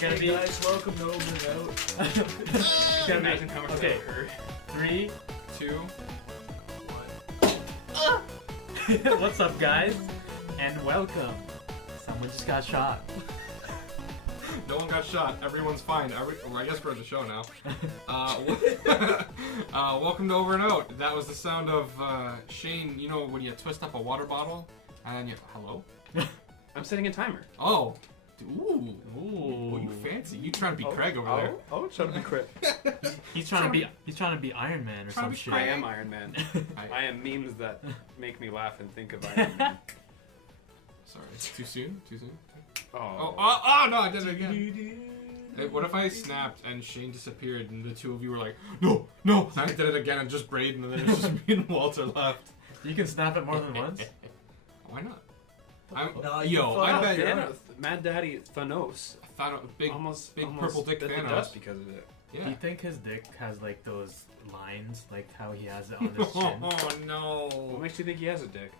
It's gonna be guys, welcome to Over and Out. it's gonna Imagine how much okay. that hurt. 3, 2, 1. What's up, guys? And welcome. Someone just got shot. No one got shot. Everyone's fine. Well, I guess we're at the show now. Welcome to Over and Out. That was the sound of Shane. You know when you twist up a water bottle and you hello. I'm setting a timer. Oh, ooh, Ooh. you fancy? You trying to be Craig over there? Oh, trying to be quick. He's trying to be Iron Man or Trying to some be shit. I am Iron Man. I am memes that make me laugh and think of Iron Man. Sorry, too soon. Too soon. Oh. Oh, no! I did it again. Hey, what if I snapped and Shane disappeared and the two of you were like, no, no! And I did it again and just Braydon and then it's just me and Walter left. You can snap it more than once. Why not? No, I bet Thanos, Mad Daddy Thanos. big almost purple dick bit the Thanos. dust because of it. Yeah. Do you think his dick has like those lines, like how he has it on his chin? Oh no! What makes you think he has a dick?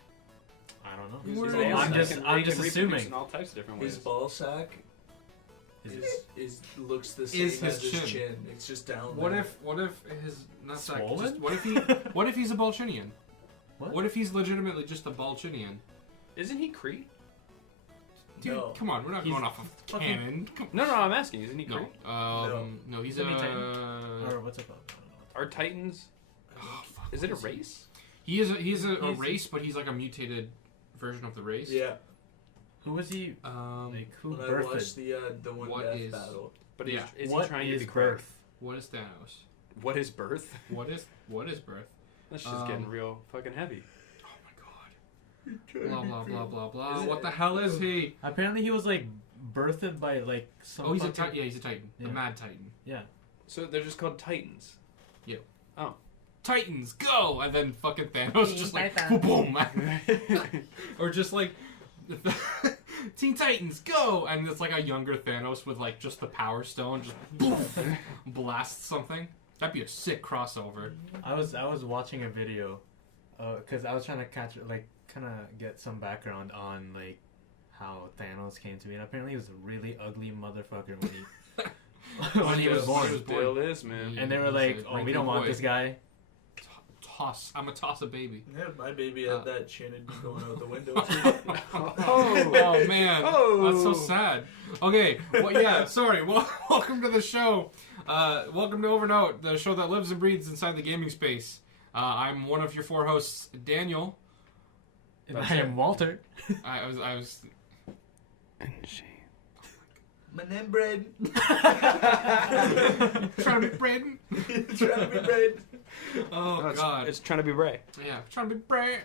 I don't know. He's He's I'm alien. just- He can I'm just reproduce assuming. in all types of different ways. His ball sack looks the same Is his as his chin. chin. It's just down What there. if his not sack? Swollen? Just, what if he's a Balchinian? What? What if he's legitimately just a Balchinian? Isn't he Cree? Dude, No. come on, we're not He's going off of fucking- canon. No, I'm asking. Isn't he No, Cree? no, he's Isn't he a. Or what's it called? I don't know. Are Titans? Oh, fuck, Is it a what he? race? He's a He's- race, but he's like a mutated version of the race. Yeah. Who was he? Like who When I birthed watched it? the one What death is- battle. But Yeah. is What he trying is to be Craig? birth? What is Thanos? What is birth? What is birth? That's just getting real fucking heavy. Oh my god. Blah blah blah blah blah. What the hell is he? Apparently he was like birthed by like some. Oh, he's a fucking- titan. Yeah, he's a titan. The Yeah. Mad Titan. Yeah. So they're just called Titans. Yep. Oh. Titans, go! And then fucking Thanos just like boom, or just like Teen Titans, go! And it's like a younger Thanos with like just the Power Stone, just boof, blasts something. That'd be a sick crossover. I was watching a video, because I was trying to catch like kind of get some background on like how Thanos came to be, and apparently he was a really ugly motherfucker when he when he was born. Still is, man. And they were He's like, a "Oh, we wrinkly don't want boy. this guy." I'm a toss a baby. Yeah, my baby had that chin and be going out the window. Oh man, Oh. that's so sad. Okay, well, yeah, sorry. Well, welcome to the show. Welcome to Over and Out, the show that lives and breathes inside the gaming space. I'm one of your four hosts, Daniel. And That's I it. am Walter. I was. And Shane. My name Braydon. Trying to be Braydon. Trying to be Braydon. Oh No, God. It's trying to be Bray. Yeah, trying to be Braydon.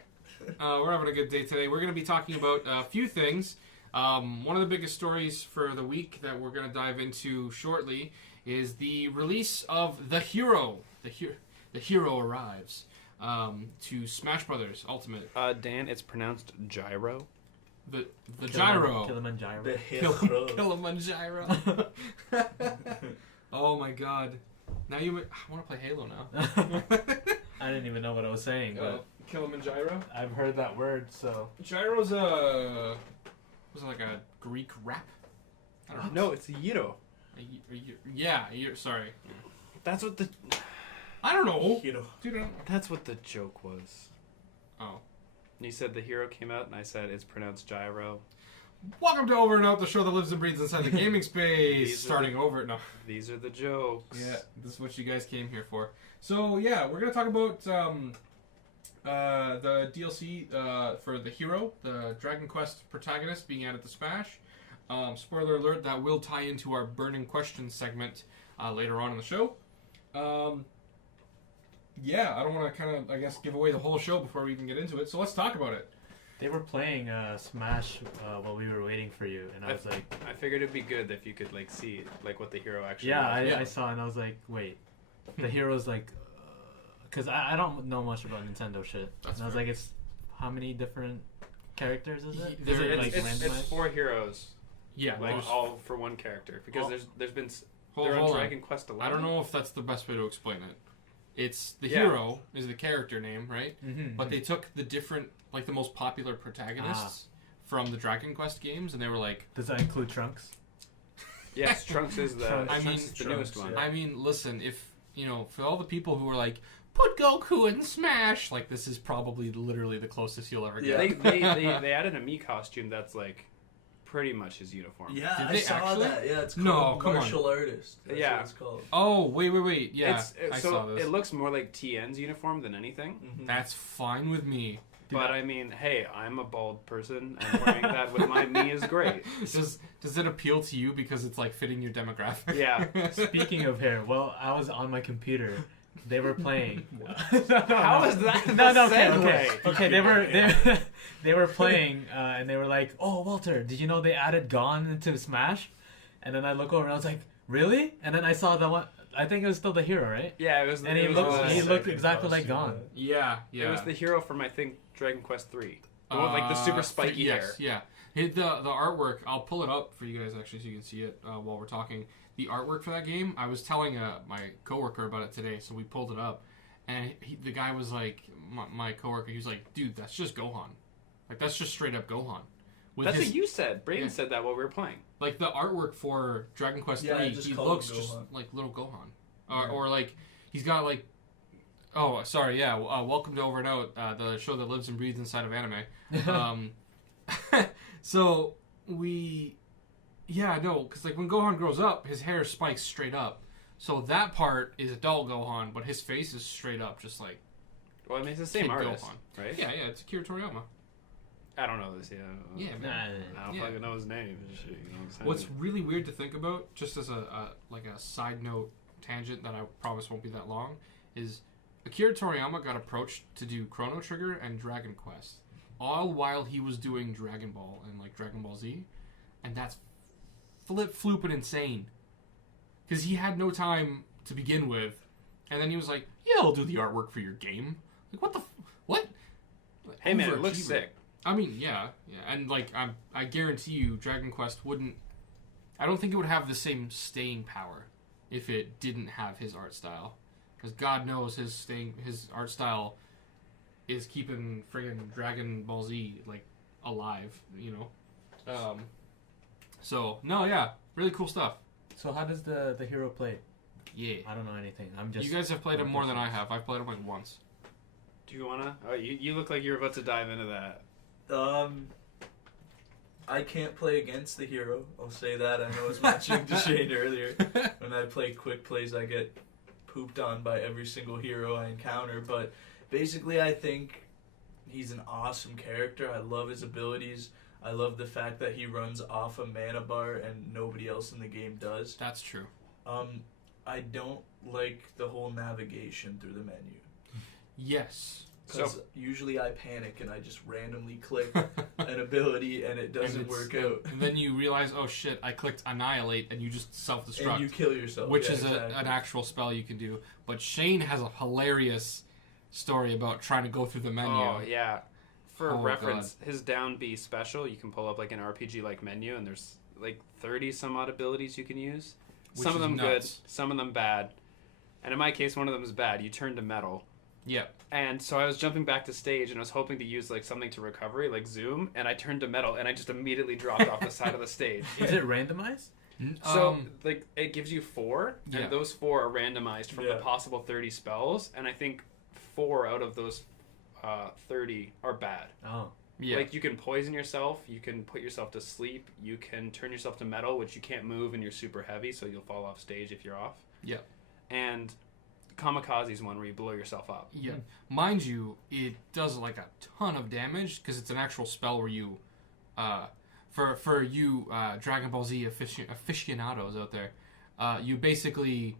We're having a good day today. We're going to be talking about a few things. One of the biggest stories for the week that we're going to dive into shortly is the release of The Hero. The Hero arrives to Smash Brothers Ultimate. Dan, it's pronounced gyro. The gyro. Kilimanjaro. The hero. Kilimanjaro. Oh my God. Now I want to play Halo now. I didn't even know what I was saying, but Kilimanjaro. I've heard that word, so. Gyro's was it like a Greek rap? I don't know. No, it's a gyro. Yeah, sorry. That's what the. I don't know. Hero. Dude, I don't. That's what the joke was. Oh. You said the hero came out, and I said it's pronounced gyro. Welcome to Over and Out, the show that lives and breathes inside the gaming space. These are Starting over. No. These are the jokes. Yeah, this is what you guys came here for. So yeah, we're gonna talk about the DLC for the hero, the Dragon Quest protagonist being added to Smash. Spoiler alert: that will tie into our burning questions segment later on in the show. Yeah, I don't want to kind of, I guess, give away the whole show before we even get into it. So let's talk about it. They were playing Smash while we were waiting for you, and I was like, I figured it'd be good if you could like see like what the hero actually. yeah, was. I saw, and I was like, wait, the hero's like, because I don't know much about Nintendo shit. That's and I was fair. like, it's how many different characters is it? There- Is it It's, like it's randomized? 4 heroes, Yeah, like there's- all for one character. Because Oh. there's been hold they're on on. Dragon Quest 11. I don't know if that's the best way to explain it. It's the Yeah. hero is the character name, right? Mm-hmm. But they took the different, like the most popular protagonists from the Dragon Quest games, and they were like, Does that include Trunks? Yes, Trunks is the. Trunks. I mean, Trunks is the newest one. yeah. I mean, listen, if for all the people who are like, put Goku in Smash, like this is probably literally the closest you'll ever Yeah. get. They added a Mii costume that's like pretty much his uniform. Yeah, Did I they saw actually? that. Yeah, it's No, called come on. Martial Artist. That's Yeah. what it's called. Oh, wait. Yeah, I so saw this. it looks more like TN's uniform than anything. Mhm. That's fine with me. But I mean, hey, I'm a bald person, and wearing that with my Mii is great. Does it appeal to you because it's like fitting your demographic? Yeah. Speaking of hair, well, I was on my computer. They were playing. How is that the No, segue? okay. They were playing, and they were like, "Oh, Walter, did you know they added Gon into Smash?" And then I look over and I was like, "Really?" And then I saw the one. I think it was still the hero, right? Yeah, it was. And he it was looked the- he looked second exactly like costume, Gon. Yeah. It was the hero from I think Dragon Quest 3. The one with, like the super spiky hair. Yes, yeah. The artwork, I'll pull it up for you guys actually so you can see it while we're talking. The artwork for that game, I was telling my coworker about it today, so we pulled it up, and the guy was like, my coworker, he was like, dude, that's just Gohan. Like, that's just straight up Gohan. That's what you said. Braydon Yeah. said that while we were playing. Like, the artwork for Dragon Quest Yeah, 3, I just he called looks him just Gohan. like little Gohan. Yeah. Or like, he's got like, oh, sorry, yeah, welcome to Over and Out, the show that lives and breathes inside of anime. So, because like when Gohan grows up, his hair spikes straight up. So that part is adult Gohan, but his face is straight up, just like Well, I mean, it's the same Kid artist, Gohan. right? yeah, it's Akira Toriyama. I don't know this. Yeah. Yeah, man. I don't Yeah. fucking know his name. and shit, you know what I'm saying? What's really weird to think about, just as a side note tangent that I promise won't be that long, is Akira Toriyama got approached to do Chrono Trigger and Dragon Quest, all while he was doing Dragon Ball and like Dragon Ball Z, and that's flooping insane, because he had no time to begin with, and then he was like, "Yeah, I'll do the artwork for your game." Like, what? Hey man, it looks Overachiever. sick. I mean, yeah, and like I guarantee you, Dragon Quest wouldn't. I don't think it would have the same staying power if it didn't have his art style, because God knows his art style is keeping friggin' Dragon Ball Z like alive, you know. So no, yeah, really cool stuff. So how does the hero play? Yeah, I don't know anything. I'm just. you guys have played him more than I have. I've played him like once. Do you wanna? Oh, you look like you're about to dive into that. I can't play against the hero. I'll say that. I know I was mentioning to Shane earlier. When I play quick plays, I get pooped on by every single hero I encounter. But basically, I think he's an awesome character. I love his abilities. I love the fact that he runs off a mana bar and nobody else in the game does. That's true. I don't like the whole navigation through the menu. Yes. Because usually I panic and I just randomly click an ability and it doesn't work out. And then you realize, oh shit, I clicked Annihilate, and you just self-destruct. And you kill yourself. Which Yeah, is exactly. an actual spell you can do. But Shane has a hilarious story about trying to go through the menu. Oh yeah. For Oh, reference, his down B special, you can pull up like an RPG like menu, and there's like 30 some odd abilities you can use. Which Some of is them nuts. good, some of them bad. And in my case, one of them is bad. You turn to metal. Yeah. And so I was jumping back to stage, and I was hoping to use like something to recovery, like zoom, and I turned to metal, and I just immediately dropped off the side of the stage. Is it randomized? So like it gives you 4, Yeah. and those 4 are randomized from the possible 30 spells, and I think 4 out of those 30 are bad. Oh. yeah. Like you can poison yourself, you can put yourself to sleep, you can turn yourself to metal, which you can't move, and you're super heavy, so you'll fall off stage if you're off. Yeah. And Kamikaze's one where you blow yourself up. Yeah. Mind you, it does like a ton of damage because it's an actual spell where you, for you Dragon Ball Z aficionados out there, you basically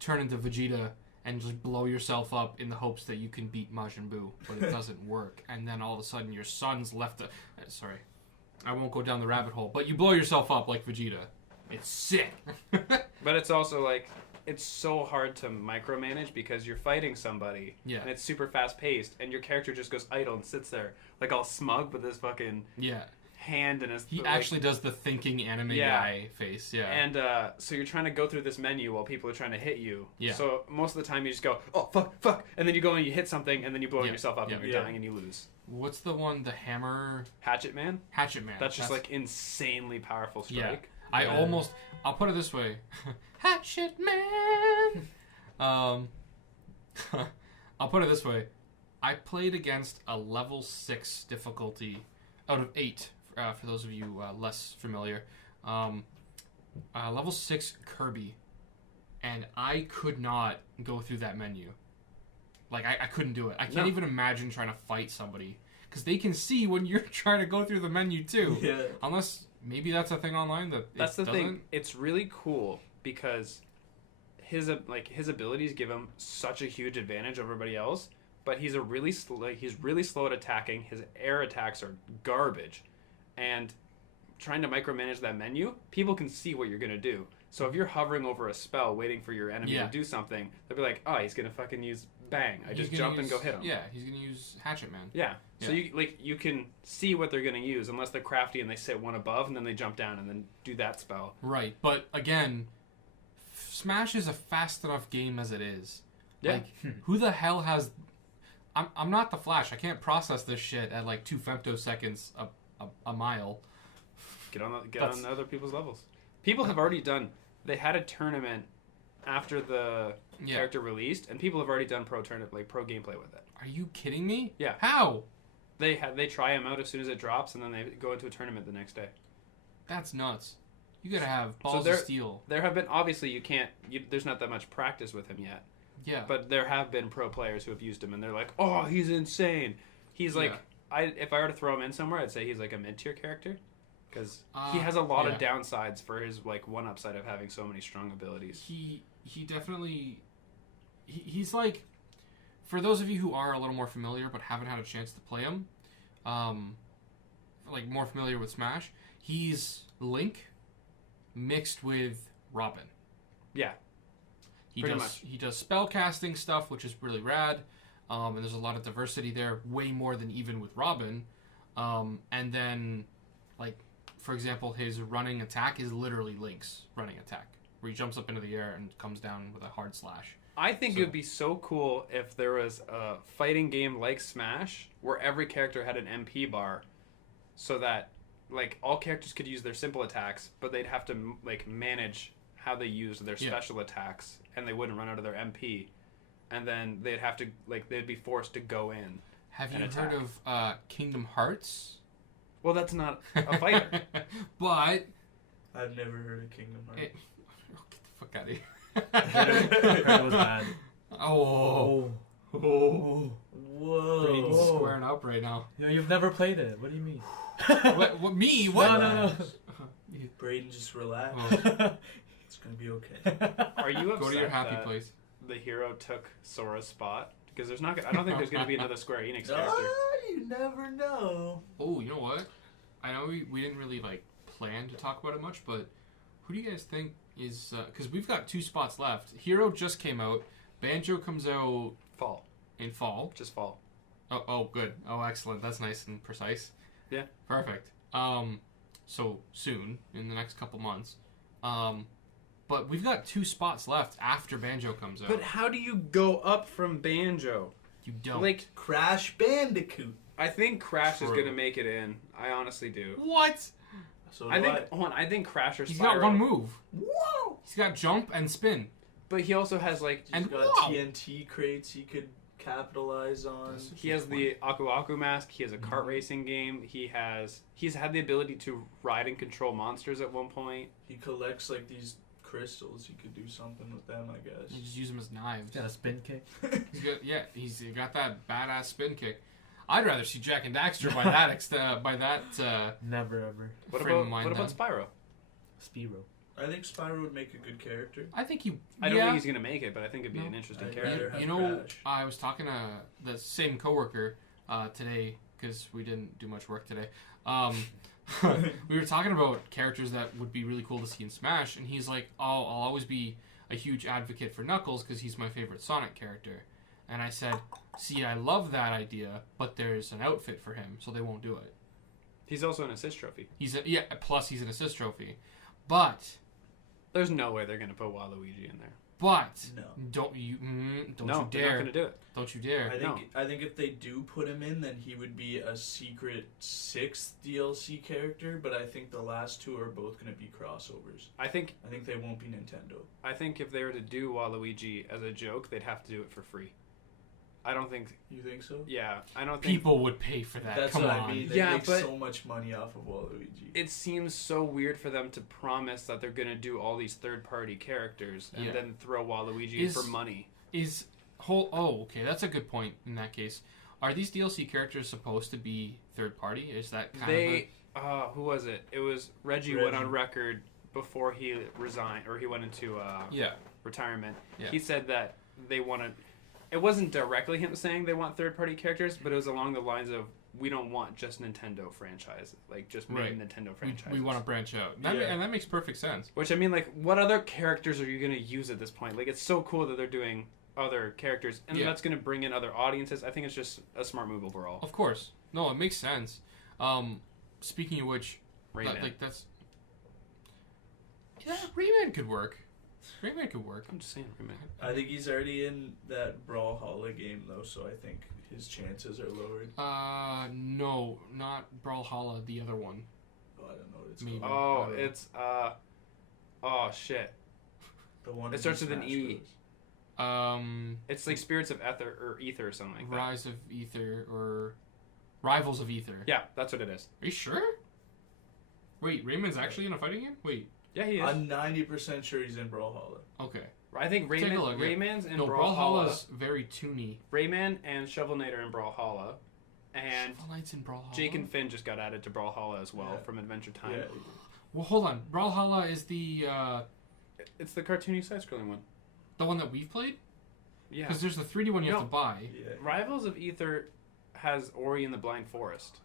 turn into Vegeta and just blow yourself up in the hopes that you can beat Majin Buu, but it doesn't work. And then all of a sudden your son's left. Sorry, I won't go down the rabbit hole, but you blow yourself up like Vegeta. It's sick. But it's also like, it's so hard to micromanage because you're fighting somebody, Yeah. and it's super fast paced, and your character just goes idle and sits there like all smug with his fucking Yeah. hand in his. He like, actually does the thinking anime Yeah. guy face. Yeah. And so you're trying to go through this menu while people are trying to hit you. Yeah. So most of the time you just go, oh fuck, and then you go and you hit something, and then you blow Yeah. yourself up, Yeah. and you're dying, and you lose. What's the one? The hammer Hatchet Man. hatchet man. That's just like insanely powerful yeah. strike. I'll put it this way. Hatchet man! I'll put it this way. I played against a level 6 difficulty out of 8, for those of you less familiar. Level 6 Kirby. And I could not go through that menu. Like, I couldn't do it. I can't even imagine trying to fight somebody. Because they can see when you're trying to go through the menu, too. Yeah. Unless, maybe that's a thing online that That's the doesn't. thing. It's really cool because his abilities give him such a huge advantage over everybody else. But he's really slow at attacking. His air attacks are garbage. And trying to micromanage that menu, people can see what you're going to do. So if you're hovering over a spell waiting for your enemy to do something, they'll be like, oh, he's going to fucking use bang. I just jump and go hit him. Yeah, he's going to use Hatchet Man. Yeah. So you can see what they're going to use unless they're crafty and they sit one above and then they jump down and then do that spell. Right. But again, Smash is a fast enough game as it is. Yeah. Like, who the hell has... I'm not the Flash. I can't process this shit at like 2 femtoseconds a mile. Get on other people's levels. People have already done... They had a tournament after the character released, and people have already done pro gameplay with it. Are you kidding me? Yeah. How? They try them out as soon as it drops, and then they go into a tournament the next day. That's nuts. You gotta have balls of steel. There have been... Obviously, there's not that much practice with him yet. Yeah. But there have been pro players who have used him, and they're like, oh, he's insane. He's like... If I were to throw him in somewhere, I'd say he's like a mid-tier character. Because he has a lot of downsides for his one upside of having so many strong abilities. He definitely... He's like... For those of you who are a little more familiar but haven't had a chance to play him, like more familiar with Smash, he's Link mixed with Robin. Yeah. Pretty much. He does spell casting stuff, which is really rad, and there's a lot of diversity there, way more than even with Robin. And then, like, for example, his running attack is literally Link's running attack, where he jumps up into the air and comes down with a hard slash. I think it would be so cool if there was a fighting game like Smash where every character had an MP bar so that like all characters could use their simple attacks, but they'd have to like manage how they use their special attacks and they wouldn't run out of their MP. And then they'd have to they'd be forced to go in. Have you heard of Kingdom Hearts? Well, that's not a fighter. But I've never heard of Kingdom Hearts. Get the fuck out of here. I heard it was bad. Oh. Whoa. Braydon's squaring up right now. Yo, you've never played it. What do you mean? What me? What? No. Braydon, just relax. Oh. It's gonna be okay. Are you upset Go to your happy that place. the hero took Sora's spot? Because there's not. I don't think there's going to be another Square Enix character. You never know. Oh, you know what? I know we didn't really plan to talk about it much, but who do you guys think is? Because we've got 2 spots left. Hero just came out. Banjo comes out Fall. in fall. Just fall. Oh, good. Oh, excellent. That's nice and precise. Yeah. Perfect. So soon in the next couple months. But we've got 2 spots left after Banjo comes out. But how do you go up from Banjo? You don't. Crash Bandicoot. I think Crash is True. going to make it in. I honestly do. What? So I think Crash or He's Spyro. got one move. Whoa! He's got jump and spin. But he also has He's And got wow. TNT crates he could capitalize on. he has the Aku Aku mask. He has a kart racing game. He's had the ability to ride and control monsters at one point. He collects these crystals. He could do something with them, I guess. You just use them as knives. Got a spin kick. He's got that badass spin kick. I'd rather see Jack and Daxter by that Never ever. What frame of mind about then. Spyro? Spyro. I think Spyro would make a good character. I think you. I don't think he's gonna make it, but I think it'd be an interesting I'd character. rather have You know, Crash. I was talking to the same coworker today because we didn't do much work today. We were talking about characters that would be really cool to see in Smash, and he's like, I'll always be a huge advocate for Knuckles because he's my favorite Sonic character. And I said, see, I love that idea, but there's an outfit for him, so they won't do it. He's also an assist trophy. Plus he's an assist trophy. But There's no way they're gonna put Waluigi in there. But No. don't you They're not dare. going to do it. Don't you dare. I think if they do put him in, then he would be a secret 6th DLC character. But I think the last 2 are both going to be crossovers. I think they won't be Nintendo. I think if they were to do Waluigi as a joke, they'd have to do it for free. I don't think. You think so? Yeah, I don't think. People would pay for that. That's Come what on. I mean. They Yeah, make but so much money off of Waluigi. It seems so weird for them to promise that they're going to do all these third-party characters and then throw Waluigi for money. Okay, that's a good point in that case. Are these DLC characters supposed to be third-party? Is that kind of who was it? It was Reggie went on record before he resigned, or he went into retirement. Yeah. He said that they wanted. It wasn't directly him saying they want third-party characters, but it was along the lines of, we don't want just Nintendo franchise, like just main Nintendo franchises. We want to branch out, and that makes perfect sense. Which I mean, like, what other characters are you going to use at this point? Like, it's so cool that they're doing other characters, and that's going to bring in other audiences. I think it's just a smart move overall. Of course, no, it makes sense. Speaking of which, Rayman. Rayman could work. Rayman could work. I'm just saying, Rayman. I think he's already in that Brawlhalla game though, so I think his chances are lowered. No, not Brawlhalla, the other one. Oh, I don't know what it's Maybe. called. Oh, it's oh shit. The one. It starts with an E. Bros. It's like Spirits of Ether or something like that. Rise of Ether or Rivals of Ether. Yeah, that's what it is. Are you sure? Wait, Rayman's actually in a fighting game? Wait. Yeah, he is. I'm 90% sure he's in Brawlhalla. Okay. I think Take a look, Rayman's in No, Brawlhalla. Brawlhalla's very toony. Rayman and Shovel Knight are in Brawlhalla. And Shovel Knight's in Brawlhalla? Jake and Finn just got added to Brawlhalla as well from Adventure Time. Yeah. Well, hold on. Brawlhalla is the It's the cartoony side-scrolling one. one that we've played? Yeah. Because there's the 3D one you have to buy. Yeah. Rivals of Ether has Ori and the Blind Forest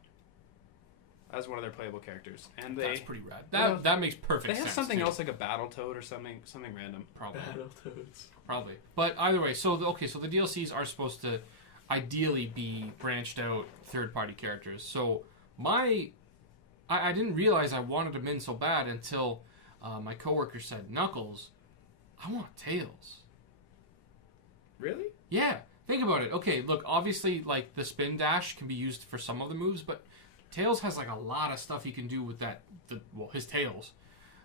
as one of their playable characters, and That's pretty rad. That makes perfect sense. They have something too. else like a Battletoad or something random. Probably. But either way, so the DLCs are supposed to ideally be branched out third-party characters. So I didn't realize I wanted them in so bad until my coworker said, "Knuckles, I want Tails." Really? Yeah. Think about it. Okay, look, obviously, like, the spin dash can be used for some of the moves, but Tails has, like, a lot of stuff he can do with his tails.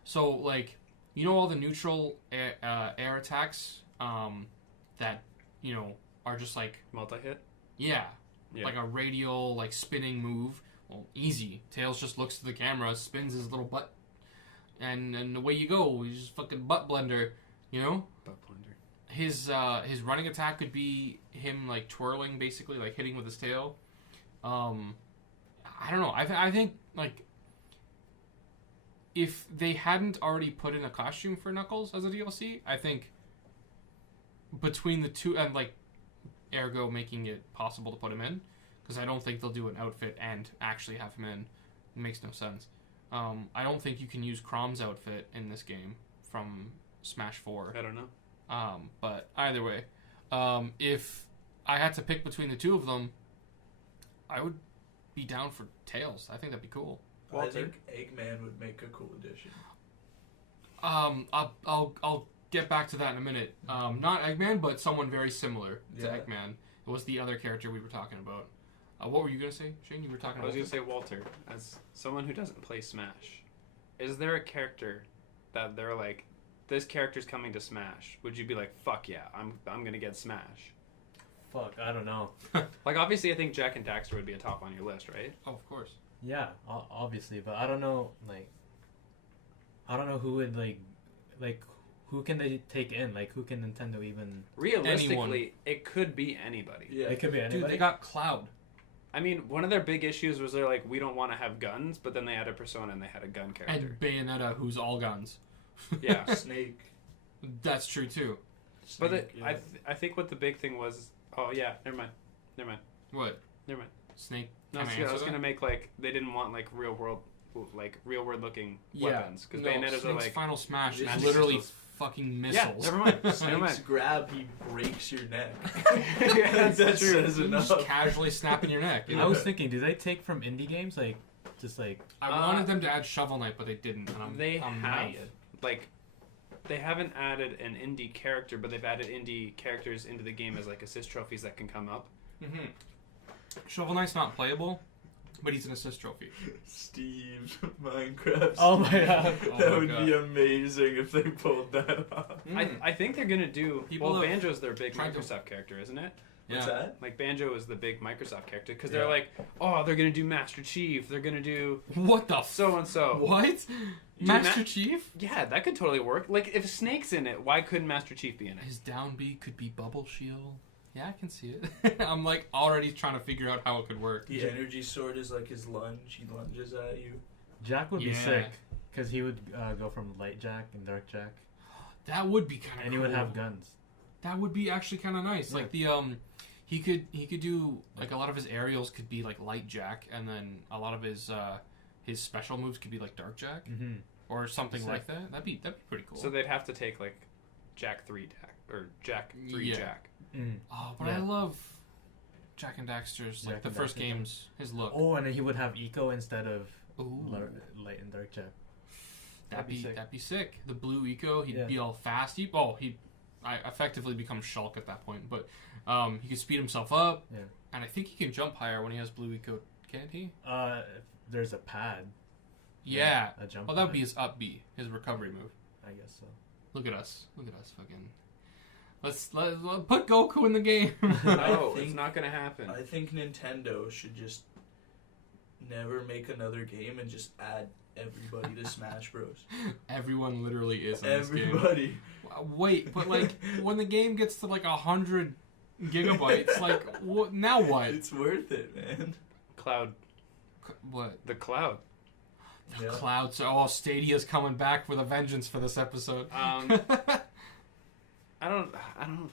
So, like, you know all the neutral air attacks that, you know, are just, like... Multi-hit? Yeah. Like a radial, like, spinning move. Well, easy. Tails just looks to the camera, spins his little butt, and away you go. He's just fucking butt blender, you know? Butt blender. His running attack could be him like twirling, basically like hitting with his tail. I don't know. I think like if they hadn't already put in a costume for Knuckles as a DLC, I think between the two and like ergo making it possible to put him in, because I don't think they'll do an outfit and actually have him in. It makes no sense. I don't think you can use Crom's outfit in this game from Smash 4. I don't know. But either way, if I had to pick between the two of them, I would be down for Tails. I think that'd be cool. I think Eggman would make a cool addition. I'll get back to that in a minute. Not Eggman, but someone very similar to Eggman. It was the other character we were talking about. What were you gonna say, Shane? You were talking about. I was gonna say, Walter, as someone who doesn't play Smash, is there a character that they're like, this character's coming to Smash? Would you be like, fuck yeah, I'm gonna get Smash? Fuck, I don't know. Like, obviously, I think Jack and Daxter would be a top on your list, right? Oh, of course. Yeah, obviously, but I don't know. Like, I don't know who would like who can they take in? Like, who can Nintendo even? Realistically, Anyone. It could be anybody. Yeah. It could be anybody. Dude, they got Cloud. I mean, one of their big issues was they're like, we don't want to have guns, but then they had a Persona and they had a gun character. And Bayonetta, who's all guns. Yeah. Snake. That's true too. But I think what the big thing was. Oh yeah, never mind. What? Never mind. Snake. No, I was gonna make like they didn't want like real world looking weapons because Bayonetta's are like Final Smash This is is literally just fucking missiles. Yeah, never mind. Never Snake's mind. grab, he breaks your neck. Yeah, that's that true. says You enough. just casually snapping your neck. You I know? was thinking, do they take from indie games? Like, just like I wanted them to add Shovel Knight, but they didn't. And I'm They I'm have mad. like they haven't added an indie character, but they've added indie characters into the game as like assist trophies that can come up. Mm-hmm. Shovel Knight's not playable, but he's an assist trophy. Steve, Minecraft. Oh my god. That would be amazing if they pulled that off. I think they're gonna do. People well, have Banjo's their big tried to- Microsoft character, isn't it? What's that? Like Banjo is the big Microsoft character because Yeah. they're like, oh, they're gonna do Master Chief. They're gonna do What the so and so. What? Master Chief? Yeah, that could totally work. Like if Snake's in it, why couldn't Master Chief be in it? His down B could be Bubble Shield. Yeah, I can see it. I'm like already trying to figure out how it could work. The energy sword is like his lunge. He lunges at you. Jack would be Yeah. sick because he would go from light Jack and dark Jack, That would be kind of and he would have guns. That would be actually kind of nice. Yeah. Like the he could do like a lot of his aerials could be like light Jack, and then a lot of his special moves could be like dark Jack Mm-hmm. or something Sick. like that. That'd be pretty cool. So they'd have to take like Jack 3 Jack or Jack 3 Yeah. Jack. Mm. Oh, but Yeah. I love Jack and Daxter's like Jack the and first Daxter. games. His look. Oh, and then he would have eco instead of Ooh, light and dark Jack. that'd be sick. The blue eco, he'd Yeah. be all fast. I effectively become Shulk at that point, but he could speed himself up. Yeah. And I think he can jump higher when he has blue eco, can't he? There's a pad. Yeah. A jump. Well, that'd pad. be his up B, his recovery move. I guess so. Look at us, fucking. Let's put Goku in the game. No, think- it's not gonna happen. I think Nintendo should just never make another game and just add everybody to Smash Bros. Everyone literally is in this game. Everybody. Wait, but like when the game gets to like 100 gigabytes, like now what? It's worth it, man. Cloud, What? the cloud. Yeah. Clouds. Oh, Stadia's coming back with a vengeance for this episode. I don't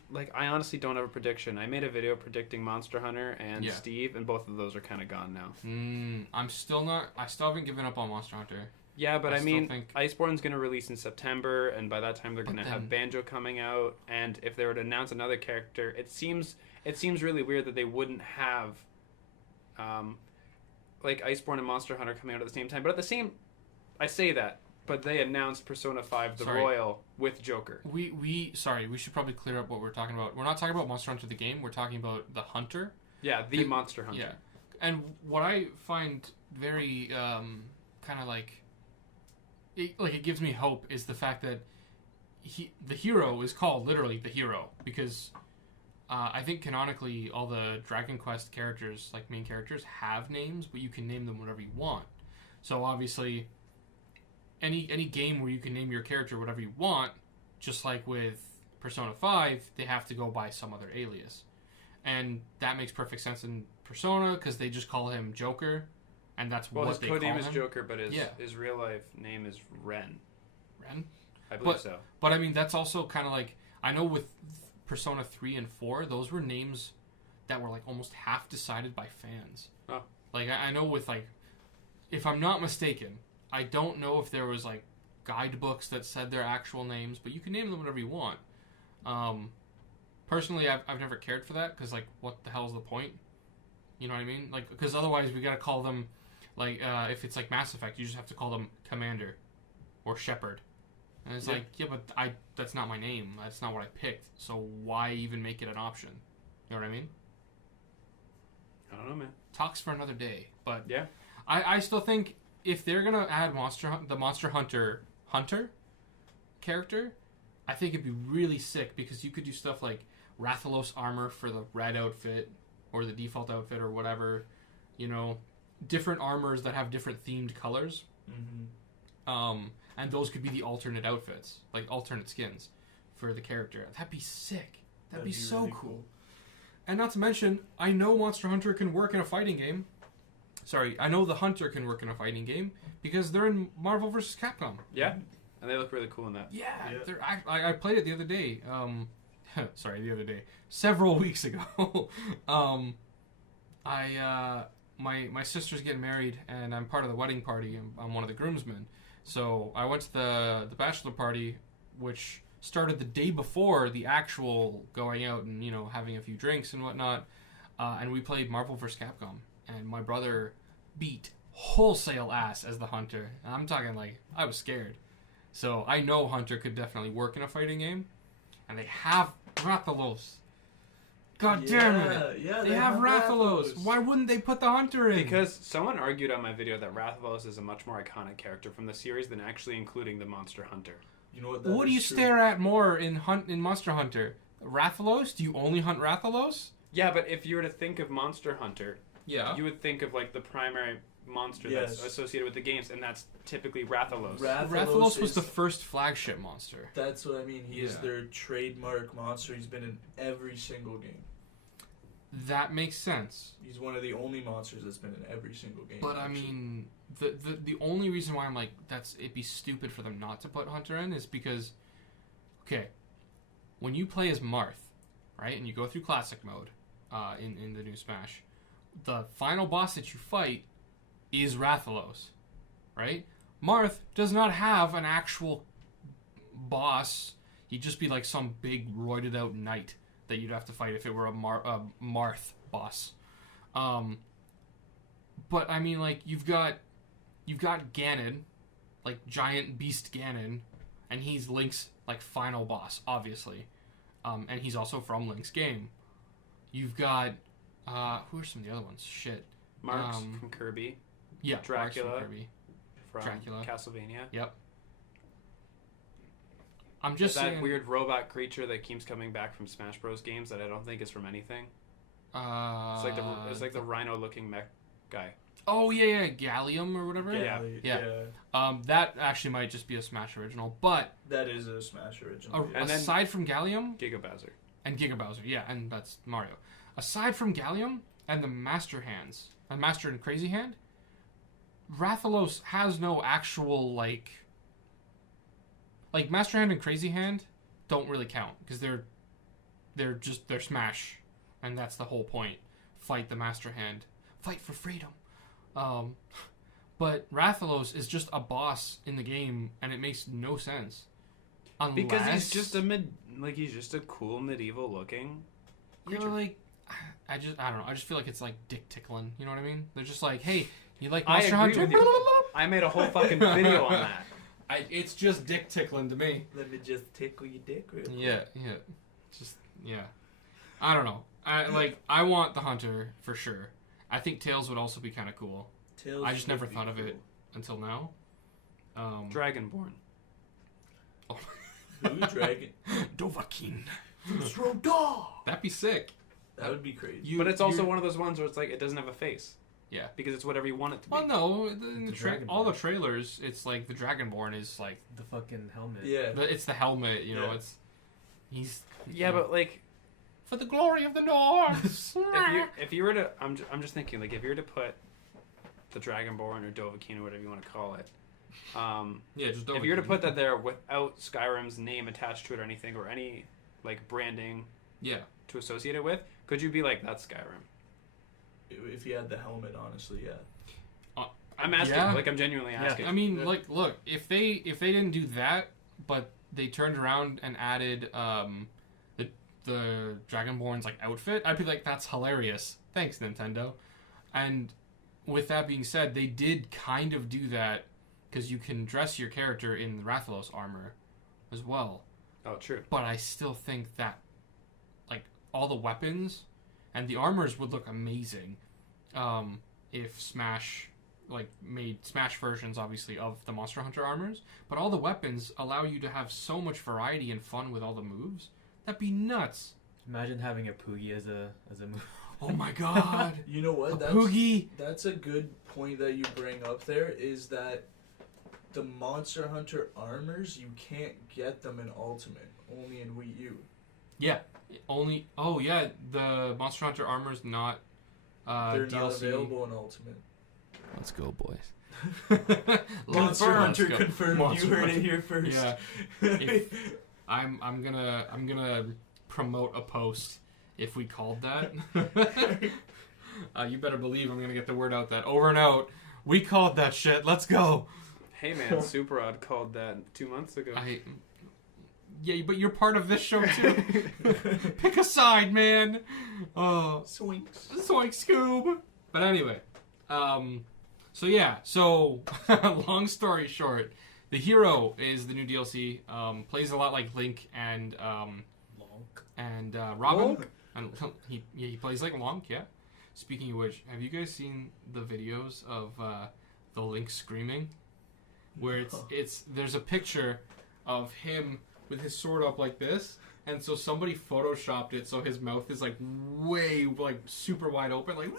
like. I honestly don't have a prediction. I made a video predicting Monster Hunter and Yeah. Steve, and both of those are kind of gone now. I still haven't given up on Monster Hunter. Yeah, but I I, still mean, think- Iceborne's going to release in September, and by that time they're But going to have then- Banjo coming out. And if they were to announce another character, it seems really weird that they wouldn't have, like Iceborne and Monster Hunter coming out at the same time. But at the same, I say that, but they announced Persona 5: The Sorry. Royal with Joker. We should probably clear up what we're talking about. We're not talking about Monster Hunter the game. We're talking about the Hunter. Yeah, the Monster Hunter. Yeah, and what I find very kind of like it gives me hope is the fact that the hero is called literally the hero because I think canonically all the Dragon Quest characters, like main characters, have names, but you can name them whatever you want. So obviously, any game where you can name your character whatever you want, just like with Persona 5, they have to go by some other alias. And that makes perfect sense in Persona because they just call him Joker, and that's Well, what his they code call name him. is Joker, but Yeah. his real life name is Ren. Ren? I believe so. But I mean, that's also kind of like, I know with Persona 3 and 4, those were names that were like almost half decided by fans. Oh. Like, I know with like, if I'm not mistaken, I don't know if there was like guidebooks that said their actual names, but you can name them whatever you want. Personally, I've never cared for that because like, what the hell's the point? You know what I mean? Like, because otherwise we gotta call them, like, if it's like Mass Effect, you just have to call them Commander or Shepard. And it's Yeah. like, yeah, but that's not my name. That's not what I picked. So why even make it an option? You know what I mean? I don't know, man. Talks for another day. But Yeah. I still think if they're gonna add the Monster Hunter character, I think it'd be really sick because you could do stuff like Rathalos armor for the red outfit or the default outfit or whatever, you know, different armors that have different themed colors. Mm-hmm. And those could be the alternate outfits, like alternate skins for the character. That'd be sick. That'd be so really cool. And not to mention, I know Monster Hunter can work in a fighting game. Sorry, I know the Hunter can work in a fighting game because they're in Marvel vs. Capcom. Yeah, and they look really cool in that. Yeah, Yeah. they're. I played it the other day. Sorry, the other day, several weeks ago. My sister's getting married, and I'm part of the wedding party. I'm one of the groomsmen. So I went to the bachelor party, which started the day before the actual going out and having a few drinks and whatnot. And we played Marvel vs. Capcom, and my brother beat wholesale ass as the Hunter. And I'm talking like I was scared. So I know Hunter could definitely work in a fighting game. And they have Rathalos. God damn it. Yeah, They have Rathalos. Why wouldn't they put the Hunter in? Because someone argued on my video that Rathalos is a much more iconic character from the series than actually including the Monster Hunter. You know what? What do you stare at more in Monster Hunter? Rathalos? Do you only hunt Rathalos? Yeah, but if you were to think of Monster Hunter, Yeah. you would think of like the primary monster that's associated with the games, and that's typically Rathalos. Rathalos was the first flagship monster. That's what I mean. He is their trademark monster. He's been in every single game. That makes sense. He's one of the only monsters that's been in every single game. But actually. I mean, the only reason why I'm like, it'd be stupid for them not to put Hunter in is because, okay, when you play as Marth, right, and you go through classic mode in the new Smash, the final boss that you fight is Rathalos, right? Marth does not have an actual boss. He'd just be like some big roided out knight that you'd have to fight if it were a Marth boss. But I mean, like you've got Ganon, like giant beast Ganon, and he's Link's like final boss, obviously, and he's also from Link's game. You've got who are some of the other ones? Shit, Marks from Kirby. Yeah, Dracula Marks from Kirby. From Dracula. Castlevania. Yep. I'm just that saying, weird robot creature that keeps coming back from Smash Bros. Games that I don't think is from anything. It's like the rhino-looking mech guy. Oh yeah, Gallium or whatever. Yeah. That actually might just be a Smash original, but That is a Smash original. And then- aside from Gallium Giga Bowser. and Giga Bowser, yeah, and that's Mario. Aside from Gallium and the Master Hands, and Master and Crazy Hand, Rathalos has no actual like Master Hand and Crazy Hand don't really count because they're Smash, and that's the whole point. Fight the Master Hand, fight for freedom. But Rathalos is just a boss in the game, and it makes no sense. Unless, Because he's just a cool medieval looking creature. You know, like I don't know. I just feel like it's like dick tickling. You know what I mean? They're just like, hey, you like Monster Hunter? With you. I made a whole fucking video on that. It's just dick tickling to me. Let me just tickle your dick real quick. Yeah. Just I don't know. I want the Hunter for sure. I think Tails would also be kind of cool. Tails I just never would be thought of cool. it until now. Dragonborn. Who? Dragon? Dovahkiin. That'd be sick. That would be crazy. But it's also one of those ones where it's like it doesn't have a face. Yeah. Because it's whatever you want it to be. Well, no. In all the Dragonborn. trailers, it's like the Dragonborn is like The fucking helmet. Yeah. it's the helmet. You know, Yeah. he's Yeah, but like for the glory of the North. if you were to I'm just thinking like if you were to put the Dragonborn or Dovahkiin or whatever you want to call it. Yeah, just If you were to put that there without Skyrim's name attached to it or anything or any like branding to associate it with, could you be like that's Skyrim? If he had the helmet, honestly, yeah. I'm asking, Yeah. like I'm genuinely asking. I mean, Yeah. like, look, if they didn't do that, but they turned around and added the Dragonborn's like outfit, I'd be like, that's hilarious. Thanks, Nintendo. And with that being said, they did kind of do that because you can dress your character in the Rathalos armor as well. Oh, true. But I still think that like all the weapons and the armors would look amazing if Smash like made Smash versions obviously of the Monster Hunter armors, but all the weapons allow you to have so much variety and fun with all the moves. That'd be nuts. Imagine having a Poogie as a move. Oh my god. You know what? A Poogie. That's a good point that you bring up there, is that the Monster Hunter armors, you can't get them in Ultimate, only in Wii U. Yeah. Only the Monster Hunter armor's not They're DLC. not available in Ultimate. Let's go, boys. Monster Hunter Let's go. confirmed. Monster You heard Hunter. it here first. Yeah. If- I'm gonna promote a post if we called that. You better believe I'm gonna get the word out that over and out. We called that shit. Let's go. Hey man, SuperOdd called that 2 months ago. Yeah, but you're part of this show too. Pick a side, man. Oh, Swinks. Zoink Scoob. But anyway, so long story short, The hero is the new DLC. Plays a lot like Link and Robin. And he plays like Lonk, yeah. Speaking of which, have you guys seen the videos of the Link screaming? Where there's a picture of him with his sword up like this, and so somebody photoshopped it so his mouth is like way like super wide open, like,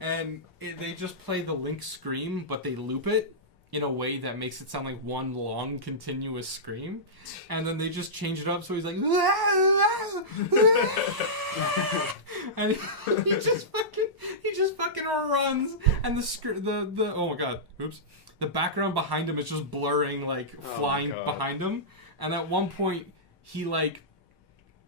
and they just play the Link scream, but they loop it in a way that makes it sound like one long continuous scream, and then they just change it up so he's like, and he just fucking runs, and the oh my god, oops. The background behind him is just blurring, like, flying behind him. And at one point, he, like,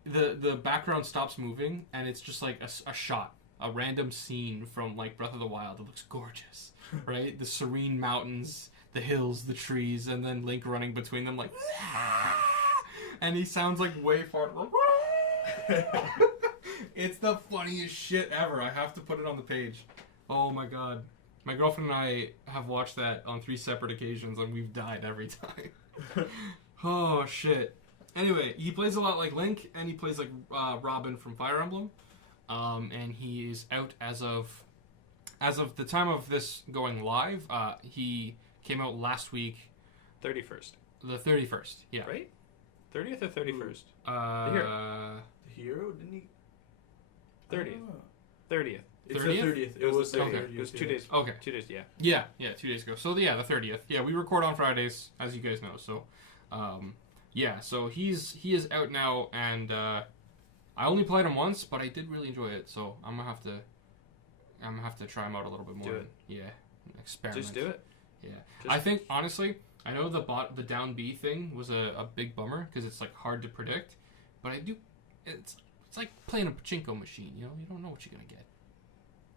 the background stops moving, and it's just, like, a shot. A random scene from, like, Breath of the Wild. It looks gorgeous, right? The serene mountains, the hills, the trees, and then Link running between them, like, and he sounds, like, way far. It's the funniest shit ever. I have to put it on the page. Oh, my God. My girlfriend and I have watched that on 3 separate occasions, and we've died every time. Oh, shit. Anyway, he plays a lot like Link, and he plays like Robin from Fire Emblem. And he is out as of the time of this going live. He came out last week. 31st. The 31st, yeah. Right? 30th or 31st? The hero? Didn't he? 30th. 30th. It's the 30th. It was the 30th. It was 2 days. Okay. 2 days, yeah. Yeah, 2 days ago. So, yeah, the 30th. Yeah, we record on Fridays, as you guys know. So, yeah, so he is out now, and I only played him once, but I did really enjoy it. So, I'm gonna have to try him out a little bit more. Do it. Yeah, experiment. Just do it. Yeah. I think, honestly, I know the down B thing was a big bummer, because it's, like, hard to predict, but it's like playing a pachinko machine, you know? You don't know what you're gonna get.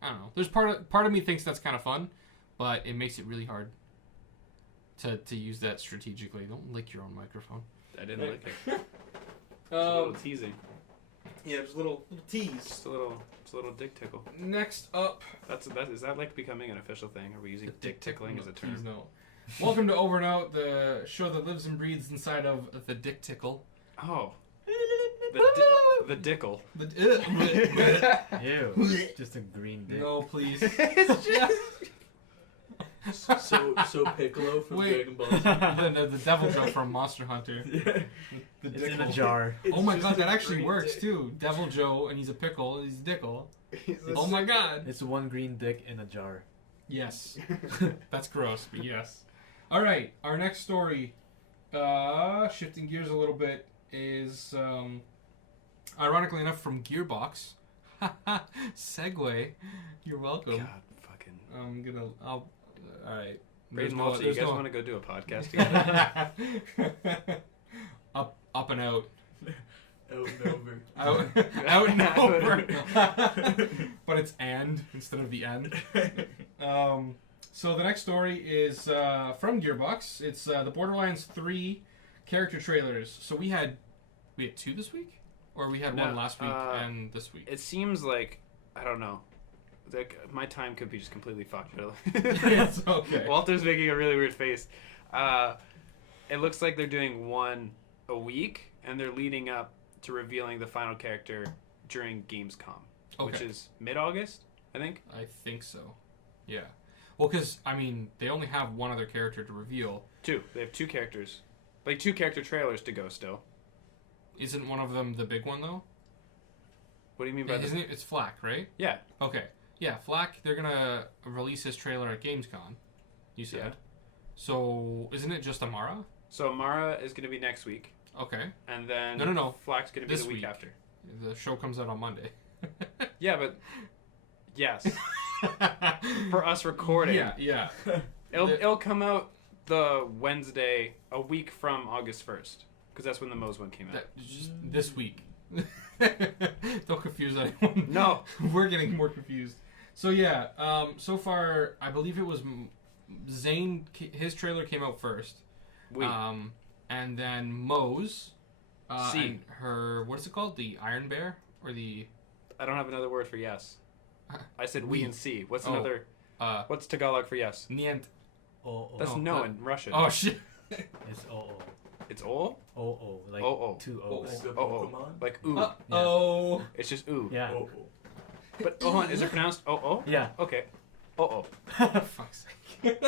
I don't know. There's part of me thinks that's kind of fun, but it makes it really hard to use that strategically. Don't lick your own microphone. I didn't like it. It's a little teasing. Yeah, just a little tease. Just a little dick tickle. Next up, Is that like becoming an official thing? Are we using dick tickling as a term? Please no. Welcome to Over and Out, the show that lives and breathes inside of the dick tickle. Oh. The dickle. Ew. Just a green dick. No, please. So Piccolo from Dragon Ball Z. the devil joke from Monster Hunter. Yeah. It's in a jar. Oh my god, that actually works too. Devil Joe, and he's a pickle, he's a dickle. Oh my god. It's one green dick in a jar. Yes. That's gross, but yes. Alright, our next story, shifting gears a little bit, is ironically enough from Gearbox. Segue. You're welcome. God, fucking. Alright. Braydon, Walter, you guys want to go do a podcast together? Up and out. Out and over. Out and over. But it's and instead of the end. So the next story is from Gearbox. It's the Borderlands 3 character trailers. So we had 2 this week? Or we had one last week and this week? It seems like, I don't know. Like, my time could be just completely fucked. It's okay. Walter's making a really weird face. It looks like they're doing one a week, and they're leading up to revealing the final character during Gamescom, which is mid-August, I think. I think so. Yeah. Well, because, I mean, they only have one other character to reveal. 2. They have 2 characters. Like, 2 character trailers to go still. Isn't one of them the big one, though? What do you mean by that? Isn't it? It's Flack, right? Yeah. Okay. Yeah, Flack, they're going to release his trailer at Gamescom, you said. Yeah. So, isn't it just Amara? So, Amara is going to be next week. Okay. And then No. Flack's going to be This the week week. after. The show comes out on Monday. Yeah, but... Yes. For us recording. Yeah. It'll come out the Wednesday, a week from August 1st. Because that's when the Moe's one came out. Just this week. Don't confuse anyone. No. We're getting more confused. So yeah, so far, I believe it was Zane, his trailer came out first. And then Moe's, and her, what is it called? The Iron Bear? Or the... I don't have another word for yes. I said we and C. What's another... What's what's Tagalog for yes? Nient. That's no in Russian. Oh, shit. It's O-O. It's O? O-O. Like O-O. 2 Like O's. the Oh, Pokemon? like ooh. Uh-oh. It's just ooh. Yeah. Oh, But hold on, is it pronounced O-O? Yeah. Okay. O-O. Fuck's sake.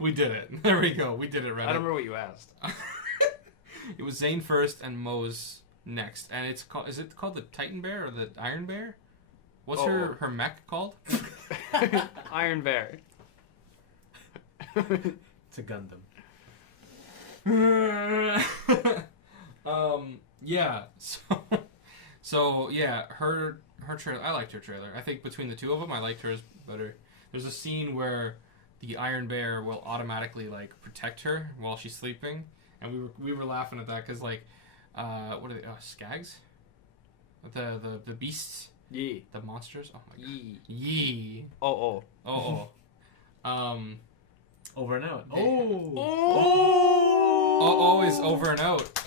We did it. There we go. We did it, Reddit. I don't remember what you asked. It was Zane first and Moe's next. And it's called, is it called the Titan Bear or the Iron Bear? What's her mech called? Iron Bear. It's a Gundam. Yeah. So yeah, her trailer. I liked her trailer. I think between the two of them, I liked hers better. There's a scene where the Iron Bear will automatically like protect her while she's sleeping, and we were laughing at that because like, what are they? Skags? The beasts. Yee. The monsters. Oh my god. Yee. Yee. O-O. Oh. Over and out. Oh is over and out.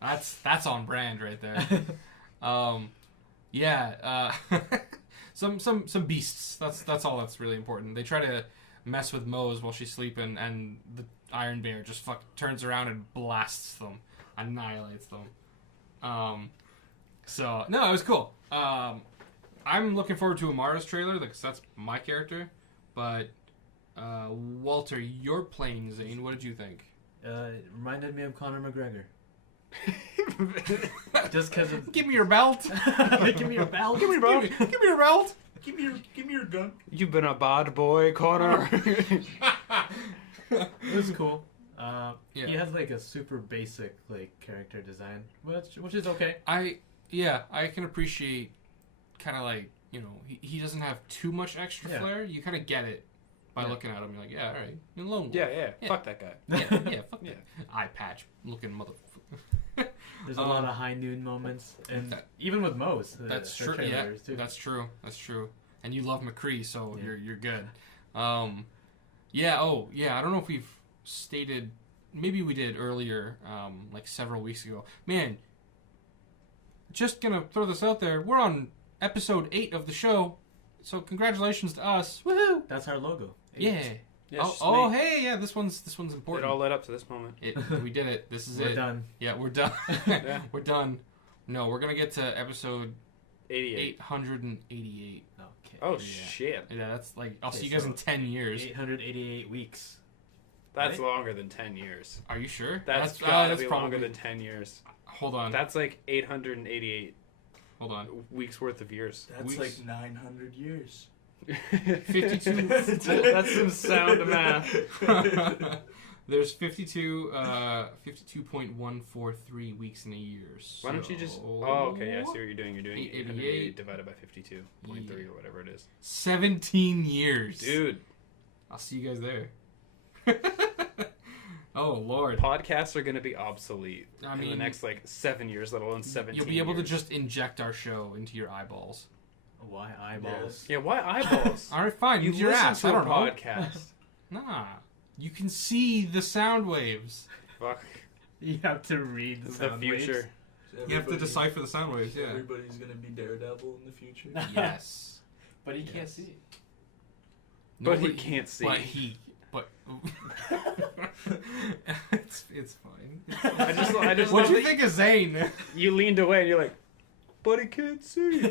That's on brand right there. Yeah. Some beasts. That's all that's really important. They try to mess with Mose while she's sleeping, and the Iron Bear just turns around and blasts them, annihilates them. So no, it was cool. I'm looking forward to Amara's trailer because that's my character. But Walter, you're playing Zane. What did you think? It reminded me of Conor McGregor. Just because of... Give me your belt. Give me your belt. Give me your belt. Give me your gun. You've been a bad boy, Connor. It was cool. Yeah. He has like a super basic like character design, which is okay. I can appreciate kind of like, you know, he doesn't have too much extra flair. You kind of get it by looking at him. You're like, yeah, all right, you're lone wolf. Yeah. Fuck that guy. Yeah, fuck that eye patch looking motherfucker. There's a lot of high noon moments, and even with Mose, That's her true. Yeah, trailers, too. that's true. And you love McCree, so you're good. Yeah. Oh, yeah. I don't know if we've stated. Maybe we did earlier, like several weeks ago. Man, just gonna throw this out there. We're on episode 8 of the show, so congratulations to us. Woohoo! That's our logo. Yeah. Yes, Hey, yeah. This one's important. It all led up to this moment. We did it. This is We're it. done. Yeah, we're done. Yeah. We're done. No, we're gonna get to episode 88. 888. Okay. Oh, Yeah. shit. Yeah, that's like I'll Okay, see you guys so in 10 years. 888 weeks. That's Right? longer than 10 years. Are you sure? That's that's be longer than 10 years. Hold on. That's like 888 Hold on. weeks worth of years. That's Weeks. like 900 years. 52. That's some sound math. There's 52.143 weeks in a year. So... Why don't you just... Oh, okay, yeah, I see what you're doing. You're doing 888 divided by 52.3 or whatever it is. 17 years. Dude. I'll see you guys there. Oh, Lord. Podcasts are going to be obsolete I in mean, the next, 7 years, let alone 17 You'll be able to years. just inject our show into your eyeballs. Why eyeballs? Yeah, why eyeballs? All right, fine. You Use your listen ass. to I a don't know. podcast. Nah. You can see the sound waves. Fuck. You have to read This is the the sound future. waves. You have to decipher the sound waves, yeah. Everybody's gonna be Daredevil in the future. Yes. But he Yes. can't see. But he Nobody- can't see. But it's fine. I just What love do you that think of Zane? you leaned away and you're like, but he can't see.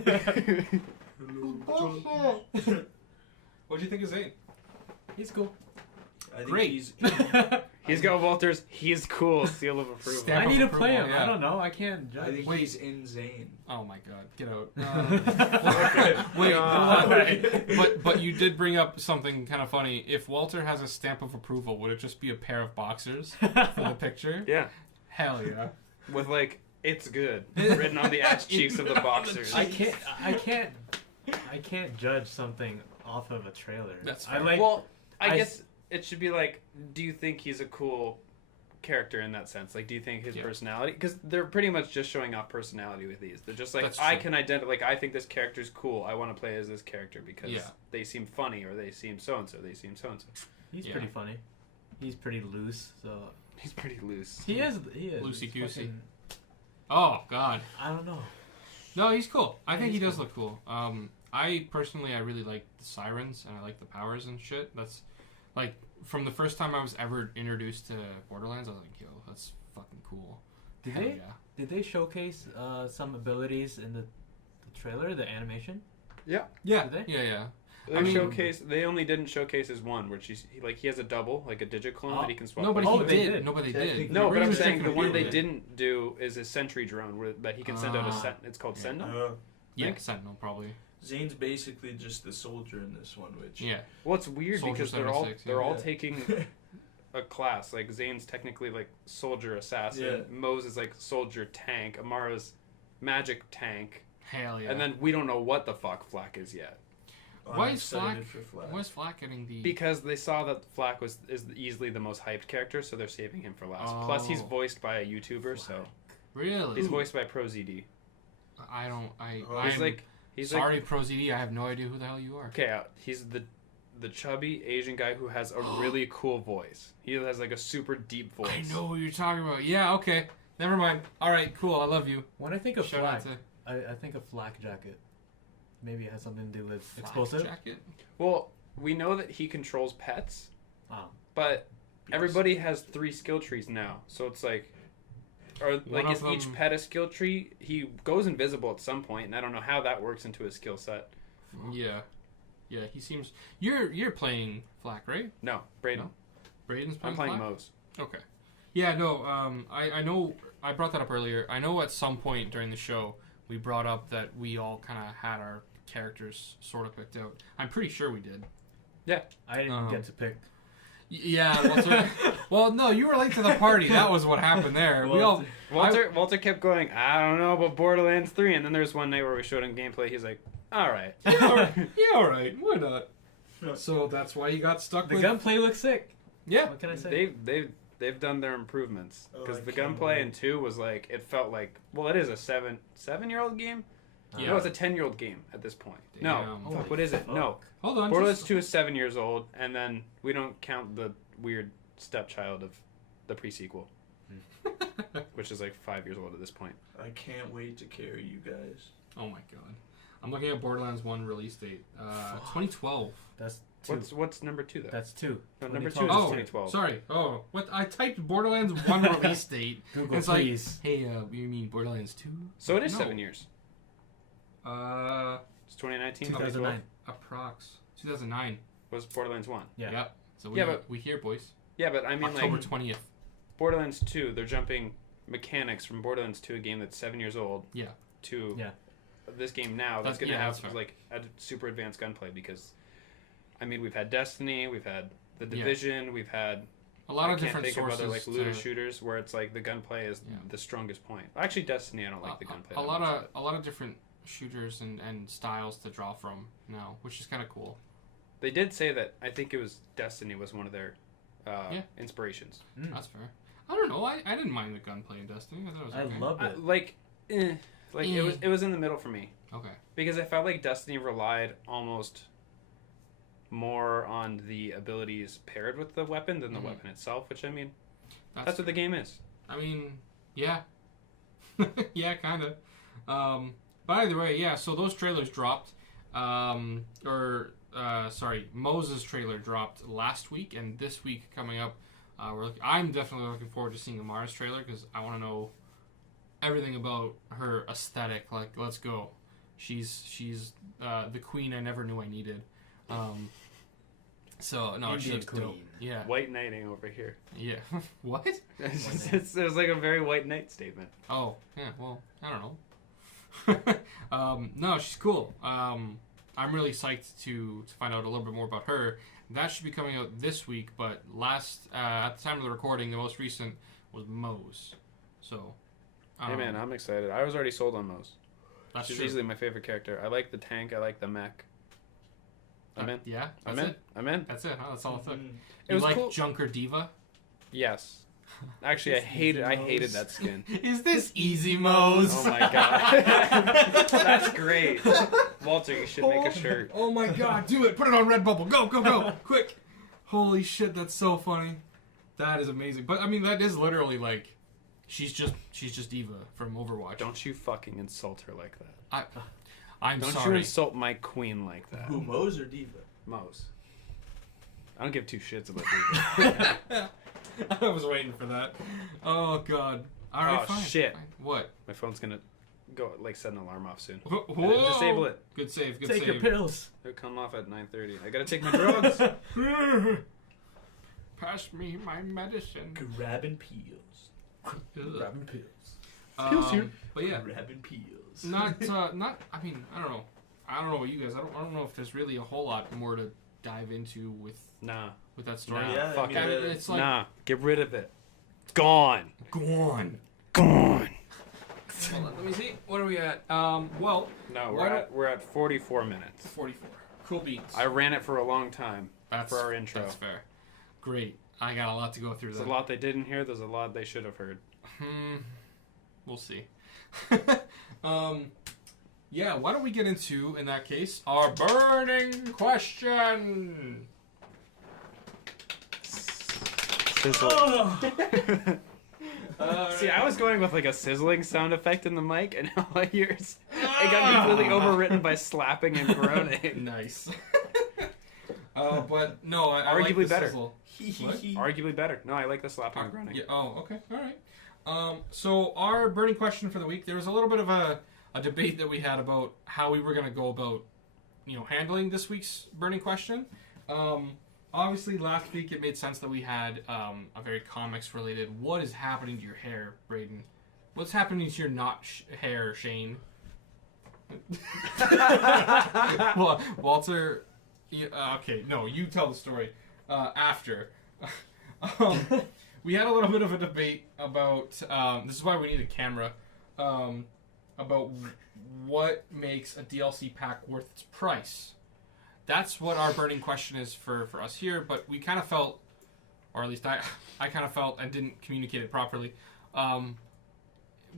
What do you think of Zane? He's cool. I think Great. He's got Walter's "he's cool" seal of approval. Stamp I of need to approval, play him. yeah. I don't know. I can't I judge. think Wait. he's insane. Oh my god, get out. Wait, But you did bring up something kind of funny. If Walter has a stamp of approval, would it just be a pair of boxers for the picture? Yeah, Hell yeah. with "it's good" written on the ass cheeks of the boxers. I can't judge something off of a trailer. That's I fair. like. Well, I I guess it should be do you think he's a cool character in that sense? Do you think his personality? Because they're pretty much just showing off personality with these. They're just That's I true. can identify. I think this character's cool. I want to play as this character because Yeah. they seem funny, or they seem so and so. They seem so and so. He's Yeah. pretty funny. He's pretty loose. So He's pretty loose. he is. Loosey He's goosey. fucking- Oh god. I don't know. No, he's cool. I Yeah, think he he's does cool. look cool. I personally, I really like the sirens and I like the powers and shit. That's like from the first time I was ever introduced to Borderlands, I was like, yo, that's fucking cool. Did they showcase some abilities in the trailer, the animation? Yeah. Did they? Yeah. They only didn't showcase his one, where he has a double, like a digit clone that he can swap. Nobody with. did. Nobody did. No, but I'm just saying checking the one they video. didn't do is a sentry drone that he can send out it's called Sentinel. Yeah, Sentinel probably. Zane's basically just the soldier in this one, which Well, it's weird Soldier because 76, they're all taking a class. Like Zane's technically like soldier assassin. Mo's is like soldier tank. Amara's magic tank. Hell yeah. And then we don't know what the fuck Flak is yet. Why is Flak getting the? Because they saw that Flak is easily the most hyped character, so they're saving him for last. Oh. Plus, he's voiced by a YouTuber, so Really? he's voiced by ProZD. He's sorry, ProZD. I have no idea who the hell you are. Okay, he's the chubby Asian guy who has a really cool voice. He has like a super deep voice. I know who you're talking about. Yeah. Okay. Never mind. All right. Cool. I love you. When I think of Shout out flak, to I think of flak jacket. Maybe it has something to do with Flak explosive. Jacket. Well, we know that he controls pets, Oh. but everybody has 3 skill trees now, so it's like, or like is each pet a skill tree? He goes invisible at some point, and I don't know how that works into his skill set. Yeah. Yeah. He seems. You're playing Flak, right? No, Braydon. No? Braydon's playing I'm playing Flak? Mo's. Okay. Yeah. No. I know. I brought that up earlier. I know at some point during the show we brought up that we all kind of had our characters sort of picked out. I'm pretty sure we did. Yeah. I didn't get to pick. Yeah. Well, no, you were late to the party. That was what happened there. Walter kept going, I don't know about Borderlands 3, and then there's one night where we showed him gameplay. He's like, all right. Yeah, all right. Why not? So that's why you got stuck The with... gunplay looks sick. Yeah. What can I say? They've done their improvements because I the can't gunplay wait. in 2 was like, it felt like, well, it is a 7-year-old game. Yeah. No, it's a 10-year-old game at this point. Damn. No, what is it? No, Hold on. Borderlands 2 is 7 years old, and then we don't count the weird stepchild of the pre-sequel, which is like 5 years old at this point. I can't wait to carry you guys. Oh my god. I'm looking at Borderlands 1 release date. 2012. That's 2. What's number 2 though? That's 2. No, number 2 is 2012. 2012. Sorry. Oh, what? I typed Borderlands 1 release date. Google, It's please. like, hey, you mean Borderlands 2? So it is No. 7 years. It's 2019. 2009. Approx. 2009. Was Borderlands 1. Yeah. Yep. So we here, boys. Yeah, but I mean October like 20th. Borderlands 2, they're jumping mechanics from Borderlands 2, a game that's 7 years old, Yeah. to Yeah. this game now that's going to that's have fair. like a super advanced gunplay because, I mean, we've had Destiny, we've had The Yeah. Division, we've had A lot I of can't different think of sources. other like looter to- shooters where it's like the gunplay is Yeah. the strongest point. Actually, Destiny, I don't like the gunplay. a that lot much, of a lot of different shooters and styles to draw from now, which is kind of cool. They did say that I think it was Destiny was one of their inspirations. That's fair. I don't know. I didn't mind the gunplay in Destiny. I thought it was I okay. loved it. It was in the middle for me Okay. because I felt like Destiny relied almost more on the abilities paired with the weapon than the weapon itself. Which I mean, that's what the game is. I mean, yeah. Yeah, kind of. But either way, yeah, so those trailers dropped. Moses' trailer dropped last week, and this week coming up, I'm definitely looking forward to seeing Amara's trailer because I want to know everything about her aesthetic. Like, let's go. She's the queen I never knew I needed. So no, she Indian looks dope. queen. Yeah. White knighting over here. Yeah. What? It was like a very white knight statement. Oh, yeah, well, I don't know. No, she's cool. I'm really psyched to find out a little bit more about her. That should be coming out this week, but at the time of the recording, the most recent was Mo's. So, Hey man, I'm excited. I was already sold on Mo's. that's She's true. easily my favorite character. I like the tank. I like the mech. I'm in. Yeah, I'm that's in. it. I'm in. That's it, huh? That's all it took. Mhm. It You was like cool. Junker Diva? Yes. Actually, I hated that skin. Is this easy, Mo's? Oh my god. That's great. Walter, you should make a shirt. Oh my god, do it. Put it on Redbubble. Go, go, go. Quick. Holy shit, that's so funny. That is amazing. But I mean, that is literally like she's just Diva from Overwatch. Don't you fucking insult her like that. I'm Don't you sorry. insult my queen like that. Who, Mo's or Diva? Mo's. I don't give two shits about people. I was waiting for that. Oh god. All right, Oh, fine. shit. Fine. What? My phone's gonna go like set an alarm off soon. Whoa. Disable it. Good save. Good Take save. your pills. It'll come off at 9:30. I gotta take my drugs. Pass me my medicine. Grabbing peels. Grabbing pills. Pills here. But yeah, Grabbing peels. not. I mean, I don't know. I don't know about you guys. I don't know if there's really a whole lot more to dive into with Nah. that story. Nah. Yeah, Fuck I mean, it. It's like Nah. Get rid of it. It's gone. gone. Gone. Hold on, let me see. What are we at? Well, No, Why we're at 44 minutes. 44. Cool beats. I ran it for a long time for our intro. That's fair. Great. I got a lot to go through. There's a lot they didn't hear. There's a lot they should have heard. We'll see. Yeah, why don't we get into, in that case, our burning question? Sizzle. Oh. See, I was going with like a sizzling sound effect in the mic, and now I hear it got completely overwritten by slapping and groaning. Nice. But no, I like Arguably the better. sizzle. What? Arguably better. No, I like the slapping and groaning. Yeah, oh, okay. All right. So our burning question for the week, there was a little bit of a debate that we had about how we were going to go about, handling this week's burning question. Obviously, last week it made sense that we had a very comics-related, what is happening to your hair, Braydon? What's happening to your hair, Shane? Well, Walter... okay, no, you tell the story after. We had a little bit of a debate about, this is why we need a camera, about what makes a DLC pack worth its price. That's what our burning question is for us here, but we kind of felt, or at least I kind of felt and didn't communicate it properly.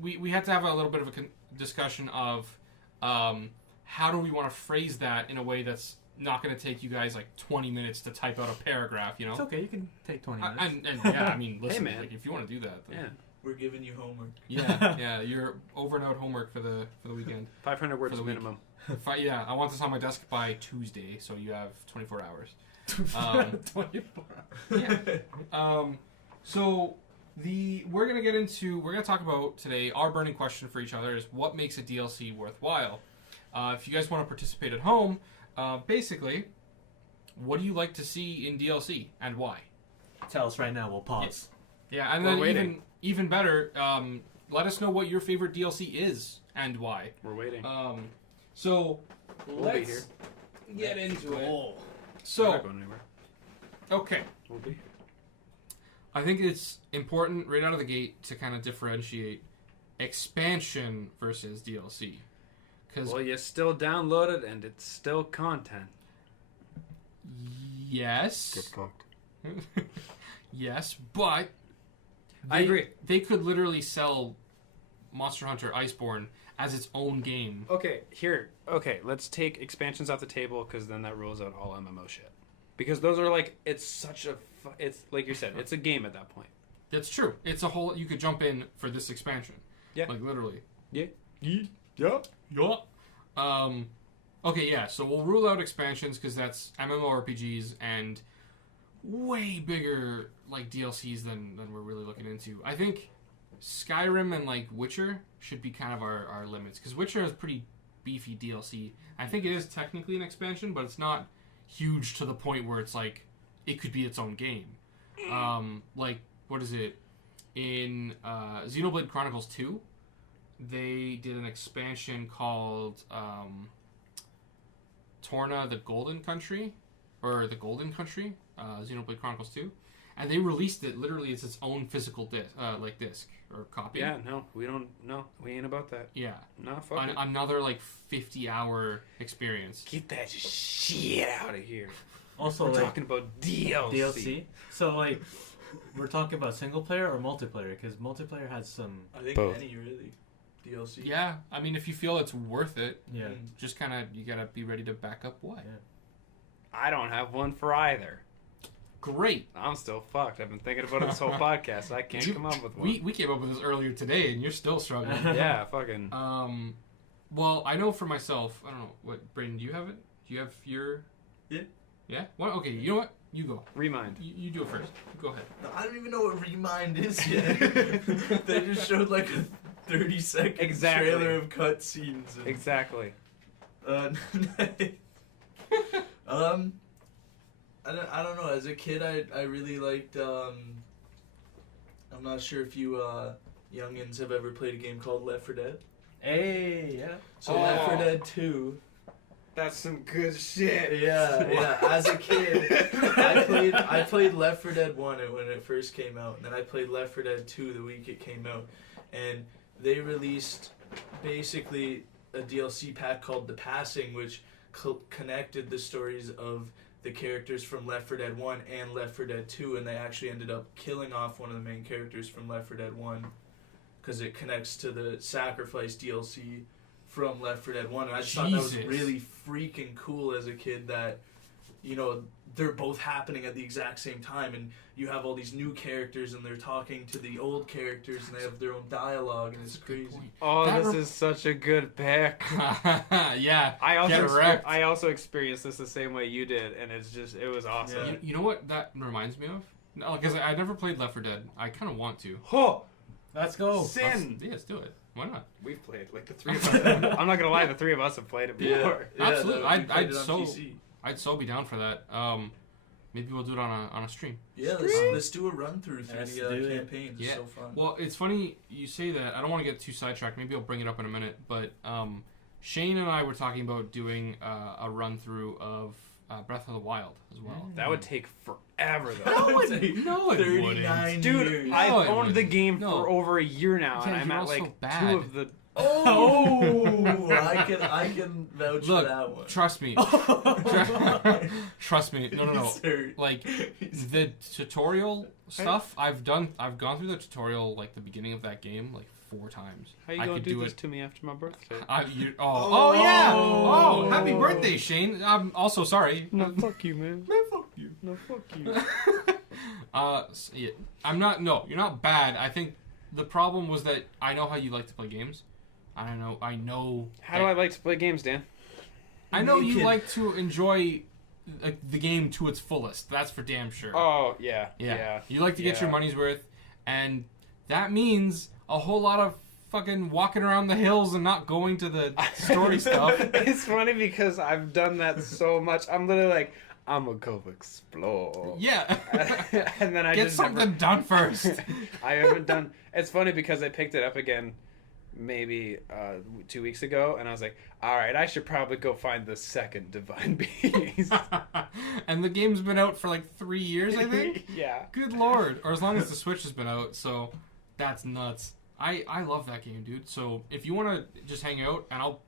We had to have a little bit of a discussion of how do we want to phrase that in a way that's not going to take you guys like 20 minutes to type out a paragraph, It's okay. You can take 20 minutes. And yeah, I mean, listen, man. like, if you want to do that, then Yeah. We're giving you homework. yeah, you're over and out homework for the weekend. 500 words For the week. minimum. Yeah, I want this on my desk by Tuesday, so you have 24 hours. 24 Yeah. So we're gonna talk about today. Our burning question for each other is what makes a DLC worthwhile. If you guys want to participate at home, basically, what do you like to see in DLC and why? Tell us right now. We'll pause. Yeah, and We're then waiting. even better, let us know what your favorite DLC is and why. We're waiting. So We'll be here. let's get into it. We're So not going anywhere. okay. We'll be here. I think it's important right out of the gate to kind of differentiate expansion versus DLC. Because Well, you still download it, and it's still content. yes, fucked. yes, but I agree. They could literally sell Monster Hunter Iceborne as its own game. Okay, let's take expansions off the table, because then that rules out all MMO shit. Because those are like, it's like you said, it's a game at that point. That's true. It's a whole. You could jump in for this expansion. Yeah. Like literally. Yeah. Yeah. Okay, yeah. So we'll rule out expansions because that's MMORPGs and way bigger like DLCs than we're really looking into. I think Skyrim and like Witcher should be kind of our limits because Witcher has pretty beefy DLC. I think it is technically an expansion, but it's not huge to the point where it's like it could be its own game. Like what is it in Xenoblade Chronicles 2? They did an expansion called Torna the Golden Country, or the Golden Country, Xenoblade Chronicles 2, and they released it literally as its own physical disc or copy. Yeah, no, we don't. No, we ain't about that. Yeah. No, fuck it. Another like 50-hour experience. Get that shit out of here. Also, We're like, talking about DLC. DLC. So, like, we're talking about single player or multiplayer? Because multiplayer has some. I think Both. any really. DLC. Yeah, I mean, if you feel it's worth it, Yeah. just kind of you gotta be ready to back up what. Yeah. I don't have one for either. Great. I'm still fucked. I've been thinking about it this whole podcast. I can't come up with one. We came up with this earlier today, and you're still struggling. Yeah, fucking. Well, I know for myself. I don't know what Braydon. Do you have it? Do you have your? Yeah. Yeah. What? Okay. You know what? You go. Remind. You do it first. Go ahead. No, I don't even know what Remind is yet. They just showed like a 30-second trailer of cutscenes. Exactly. I don't know. As a kid, I really liked. I'm not sure if you youngins have ever played a game called Left 4 Dead. Hey, yeah. So Left 4 Dead 2. That's some good shit. Yeah. As a kid, I played Left 4 Dead 1 when it first came out, and then I played Left 4 Dead 2 the week it came out, and they released basically a DLC pack called The Passing, which connected the stories of the characters from Left 4 Dead 1 and Left 4 Dead 2, and they actually ended up killing off one of the main characters from Left 4 Dead 1 because it connects to the Sacrifice DLC from Left 4 Dead 1. And I just thought that was really freaking cool as a kid that, you know, they're both happening at the exact same time, and you have all these new characters and they're talking to the old characters and they have their own dialogue, and it's crazy. Oh, this is such a good pick. Yeah. I also experienced this the same way you did, and it was awesome. Yeah. You know what that reminds me of? No, because I never played Left 4 Dead. I kind of want to. Oh, let's go. Sin. Let's do it. Why not? We've played like the three of us. I'm not gonna lie, the three of us have played it before. Yeah, absolutely. PC. I'd so be down for that. Maybe we'll do it on a stream. Yeah, let's do a run through the campaigns. It's so fun. Well, it's funny you say that. I don't want to get too sidetracked. Maybe I'll bring it up in a minute. But Shane and I were talking about doing a run through of Breath of the Wild as well. That would take forever though. No, it 39 wouldn't. Dude, years. I've owned the game for over a year now, and I'm at like so bad. 2 of the. Oh, I can vouch for that one. Trust me. Trust me. No. Like the tutorial stuff, I've gone through the tutorial, like the beginning of that game, like 4 times. How you gonna do this to me after my birthday? Yeah. Oh, happy birthday, Shane. I'm also sorry. No, fuck you, man. Man, fuck you. No, fuck you. Yeah, I'm not. No, you're not bad. I think the problem was that I know how you like to play games. I know. How do I like to play games, Dan? I know you like to enjoy the game to its fullest. That's for damn sure. Oh, yeah. You like to get your money's worth, and that means a whole lot of fucking walking around the hills and not going to the story stuff. It's funny because I've done that so much. I'm literally like, I'm gonna go explore. Yeah. And then I get just something done first. I haven't done. It's funny because I picked it up again maybe 2 weeks ago, and I was like, all right, I should probably go find the second Divine Beast. And the game's been out for like 3 years, I think. Yeah. Good lord. Or as long as the Switch has been out, so that's nuts. I love that game, dude. So if you want to just hang out and I'll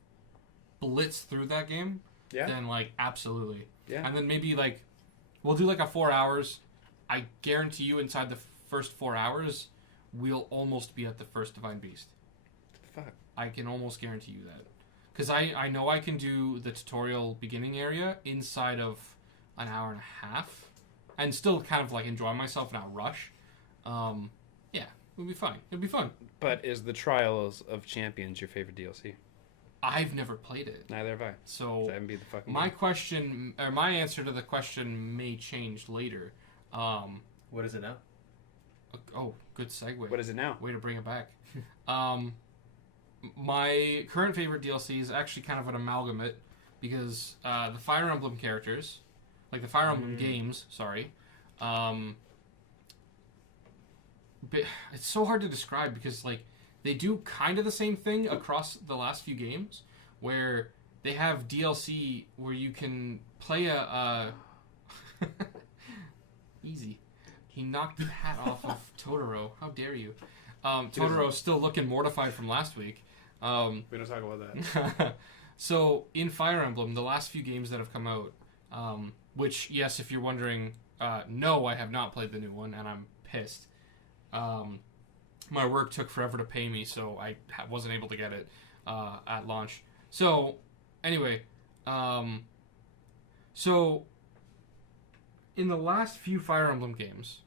blitz through that game, then like absolutely. Yeah. And then maybe like we'll do like a 4 hours. I guarantee you inside the first 4 hours we'll almost be at the first Divine Beast. Fuck. I can almost guarantee you that. Because I know I can do the tutorial beginning area inside of an hour and a half and still kind of like enjoy myself and not rush. Yeah, it'll be fine. It'll be fun. But is the Trials of Champions your favorite DLC? I've never played it. Neither have I. So that be the fucking my game. question, or my answer to the question may change later. What is it now? Oh, good segue. What is it now? Way to bring it back. My current favorite DLC is actually kind of an amalgamate because the Fire Emblem characters, like the Fire Emblem games, it's so hard to describe because like they do kind of the same thing across the last few games where they have DLC where you can play easy. He knocked the hat off of Totoro. How dare you? Totoro's still looking mortified from last week. We don't talk about that. So, in Fire Emblem, the last few games that have come out, which, yes, if you're wondering, no, I have not played the new one, and I'm pissed. My work took forever to pay me, so I wasn't able to get it at launch. So, anyway, so in the last few Fire Emblem games,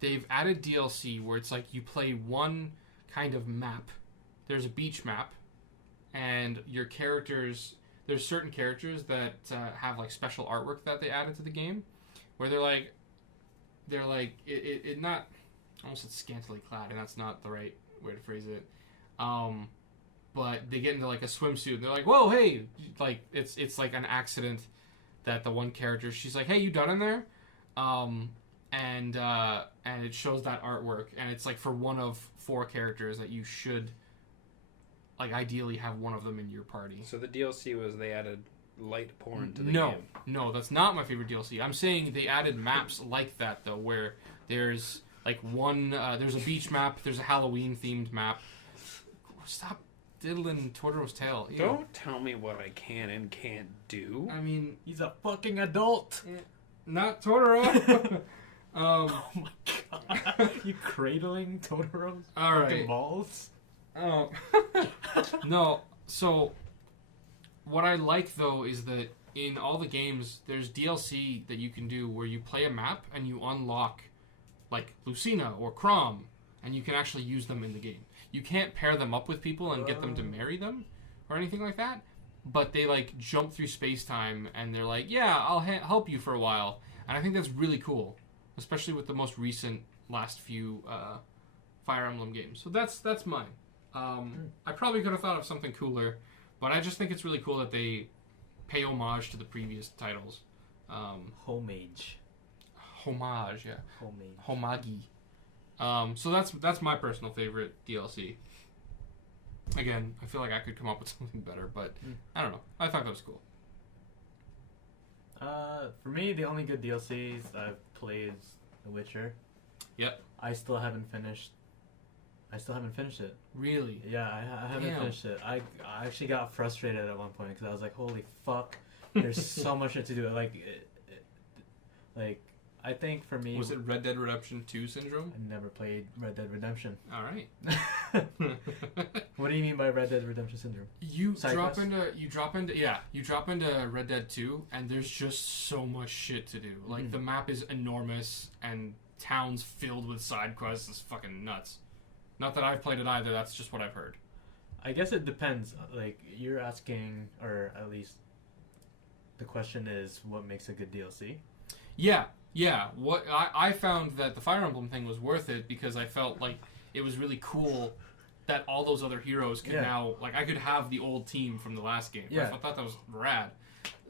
they've added DLC where it's like you play one kind of map. There's a beach map, and your characters, there's certain characters that have like special artwork that they added to the game, where they're like it not almost it's scantily clad, and that's not the right way to phrase it. But they get into like a swimsuit, and they're like, "Whoa, hey!" Like it's like an accident that the one character, she's like, "Hey, you done in there?" And it shows that artwork, and it's like for one of 4 characters that you should like ideally have one of them in your party. So the DLC was they added light porn to the no, game. No, that's not my favorite DLC. I'm saying they added maps like that though, where there's like one, there's a beach map, there's a Halloween themed map. Stop diddling Totoro's tail. Ew. Don't tell me what I can and can't do. I mean, He's a fucking adult. not Totoro. Oh my god. You cradling Totoro's All fucking right. balls? Oh. No, so what I like though is that in all the games there's DLC that you can do where you play a map and you unlock like Lucina or Crom, and you can actually use them in the game. You can't pair them up with people and get them to marry them or anything like that, but they like jump through space-time and they're like, yeah, I'll help you for a while. And I think that's really cool, especially with the most recent last few Fire Emblem games. So that's mine. I probably could have thought of something cooler, but I just think it's really cool that they pay homage to the previous titles. Homage. Homage, yeah. Homage. Homagi. So that's my personal favorite DLC. Again, I feel like I could come up with something better, but I don't know. I thought that was cool. For me, the only good DLCs I've played is The Witcher. Yep. I still haven't finished it. Really? Yeah, I haven't Damn. finished it. I actually got frustrated at one point because I was like, holy fuck, there's so much shit to do. Like, I think for me... Was it Red Dead Redemption 2 syndrome? I never played Red Dead Redemption. All right. What do you mean by Red Dead Redemption syndrome? You Side drop quest? into Red Dead 2, and there's just so much shit to do. Like the map is enormous, and towns filled with side quests is fucking nuts. Not that I've played it either. That's just what I've heard. I guess it depends. Like, you're asking, or at least the question is, what makes a good DLC? Yeah. What I found that the Fire Emblem thing was worth it because I felt like it was really cool that all those other heroes could now, like, I could have the old team from the last game. Yeah. I thought that was rad.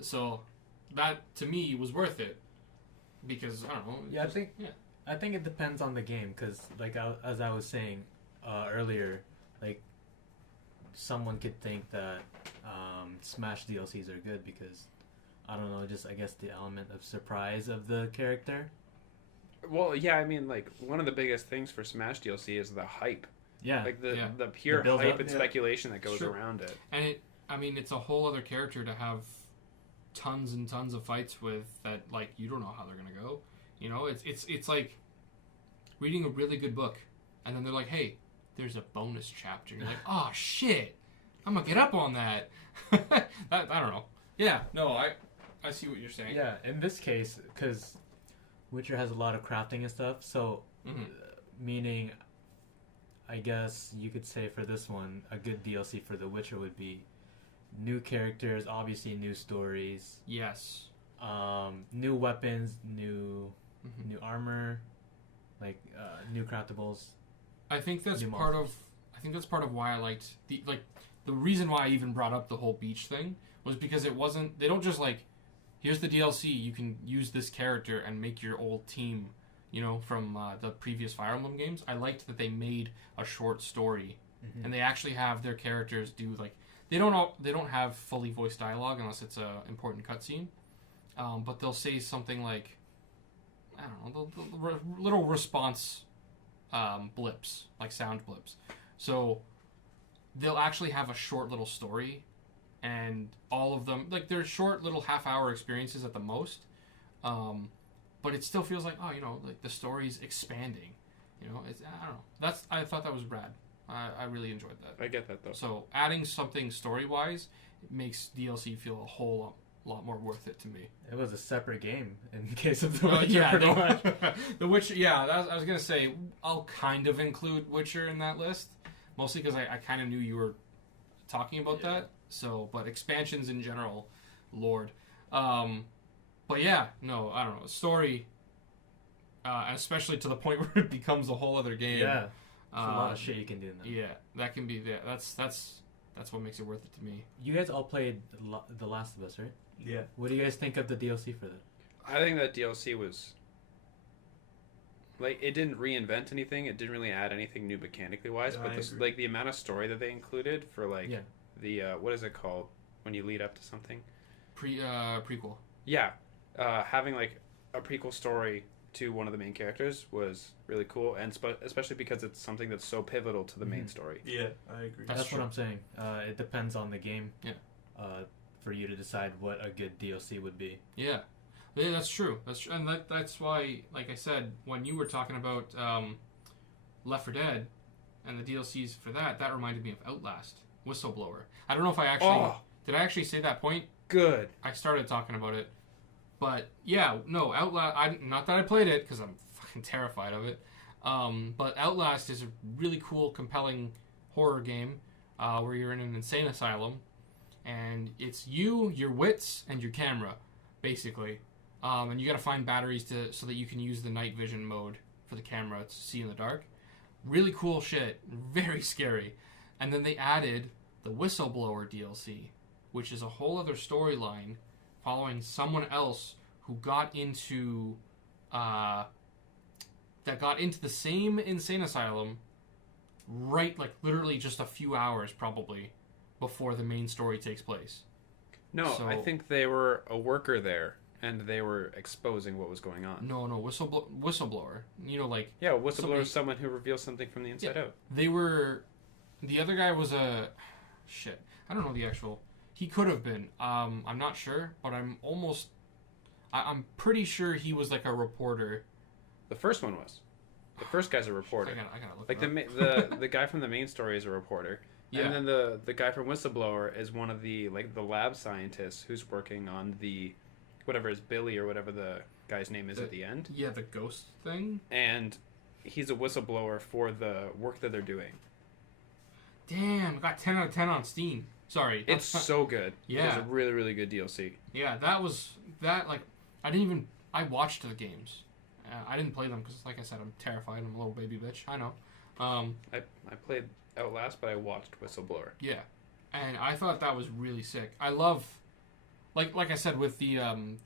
So that to me was worth it because I don't know. Yeah, just, I think it depends on the game because, like, as I was saying earlier, like, someone could think that Smash DLCs are good because, I don't know, just I guess the element of surprise of the character. Well, yeah, I mean, like, one of the biggest things for Smash DLC is the hype. Yeah. Like, the pure build hype up, and speculation that goes around it. And it's a whole other character to have tons and tons of fights with that, like, you don't know how they're gonna go. You know, it's like reading a really good book, and then they're like, hey, there's a bonus chapter. You're like, oh shit, I'm gonna get up on that. I don't know. Yeah, no, I see what you're saying. Yeah, in this case, because Witcher has a lot of crafting and stuff, so meaning, I guess you could say for this one, a good DLC for The Witcher would be new characters, obviously new stories. Yes. New weapons, new armor, like new craftables. I think that's part of why I liked the reason why I even brought up the whole beach thing was because they don't just like, here's the DLC, you can use this character and make your old team, you know, from the previous Fire Emblem games. I liked that they made a short story and they actually have their characters do like, they don't have fully voiced dialogue unless it's a important cutscene, but they'll say something like, I don't know, the little response blips, like sound blips. So they'll actually have a short little story, and all of them, like, they're short little half-hour experiences at the most, but it still feels like, oh, you know, like the story's expanding. You know, I don't know. I thought that was rad. I really enjoyed that. I get that, though. So adding something story-wise, it makes DLC feel a whole lot more worth it to me. It was a separate game in case of The Witcher, pretty much. The Witcher, yeah, I was going to say, I'll kind of include Witcher in that list, mostly because I kind of knew you were talking about that. So, but expansions in general, Lord. But yeah, no, I don't know. Story, especially to the point where it becomes a whole other game. Yeah. There's a lot of shit you can do in that. Yeah, that can be that's what makes it worth it to me. You guys all played The Last of Us, right? Yeah. What do you guys think of the DLC for that? I think that DLC was like, it didn't reinvent anything. It didn't really add anything new mechanically wise. Yeah, but I this, agree. like the amount of story that they included for like Yeah. the what is it called when you lead up to something? Prequel. Yeah, having like a prequel story to one of the main characters was really cool, and especially because it's something that's so pivotal to the main Mhm. story. Yeah, I agree. That's what true. I'm saying. It depends on the game. Yeah. For you to decide what a good DLC would be. Yeah, that's true. And that's why, like I said, when you were talking about Left 4 Dead and the DLCs for that reminded me of Outlast, Whistleblower. I don't know if I actually did. I actually say that point. Good. I started talking about it, but yeah, no, Outlast. Not that I played it because I'm fucking terrified of it. But Outlast is a really cool, compelling horror game where you're in an insane asylum, and it's you, your wits, and your camera, basically. And you got to find batteries so that you can use the night vision mode for the camera to see in the dark. Really cool shit. Very scary. And then they added the Whistleblower DLC, which is a whole other storyline following someone else who got into the same insane asylum right, like literally just a few hours probably before the main story takes place. No, So- I think they were a worker there, and they were exposing what was going on. No, whistleblower. You know, like Yeah, a whistleblower Somebody- is someone who reveals something from the inside out. they were. The other guy was a shit. I don't know the actual. He could have been. I'm not sure, but I'm pretty sure he was like a reporter. The first one was. The first guy's a reporter. I gotta look. Like it up. the guy from the main story is a reporter, Yeah. and then the guy from Whistleblower is one of the lab scientists who's working on the whatever is Billy or whatever the guy's name is at the end, Yeah, the ghost thing. and he's a whistleblower for the work that they're doing. Damn, got 10 out of 10 on Steam. Sorry. It's so good. Yeah. It's a really really good DLC. Yeah, like I watched the games. I didn't play them because, like I said, I'm terrified. I'm a little baby bitch. I know. I played Outlast, but I watched Whistleblower. Yeah, and I thought that was really sick. I love, like I said, with the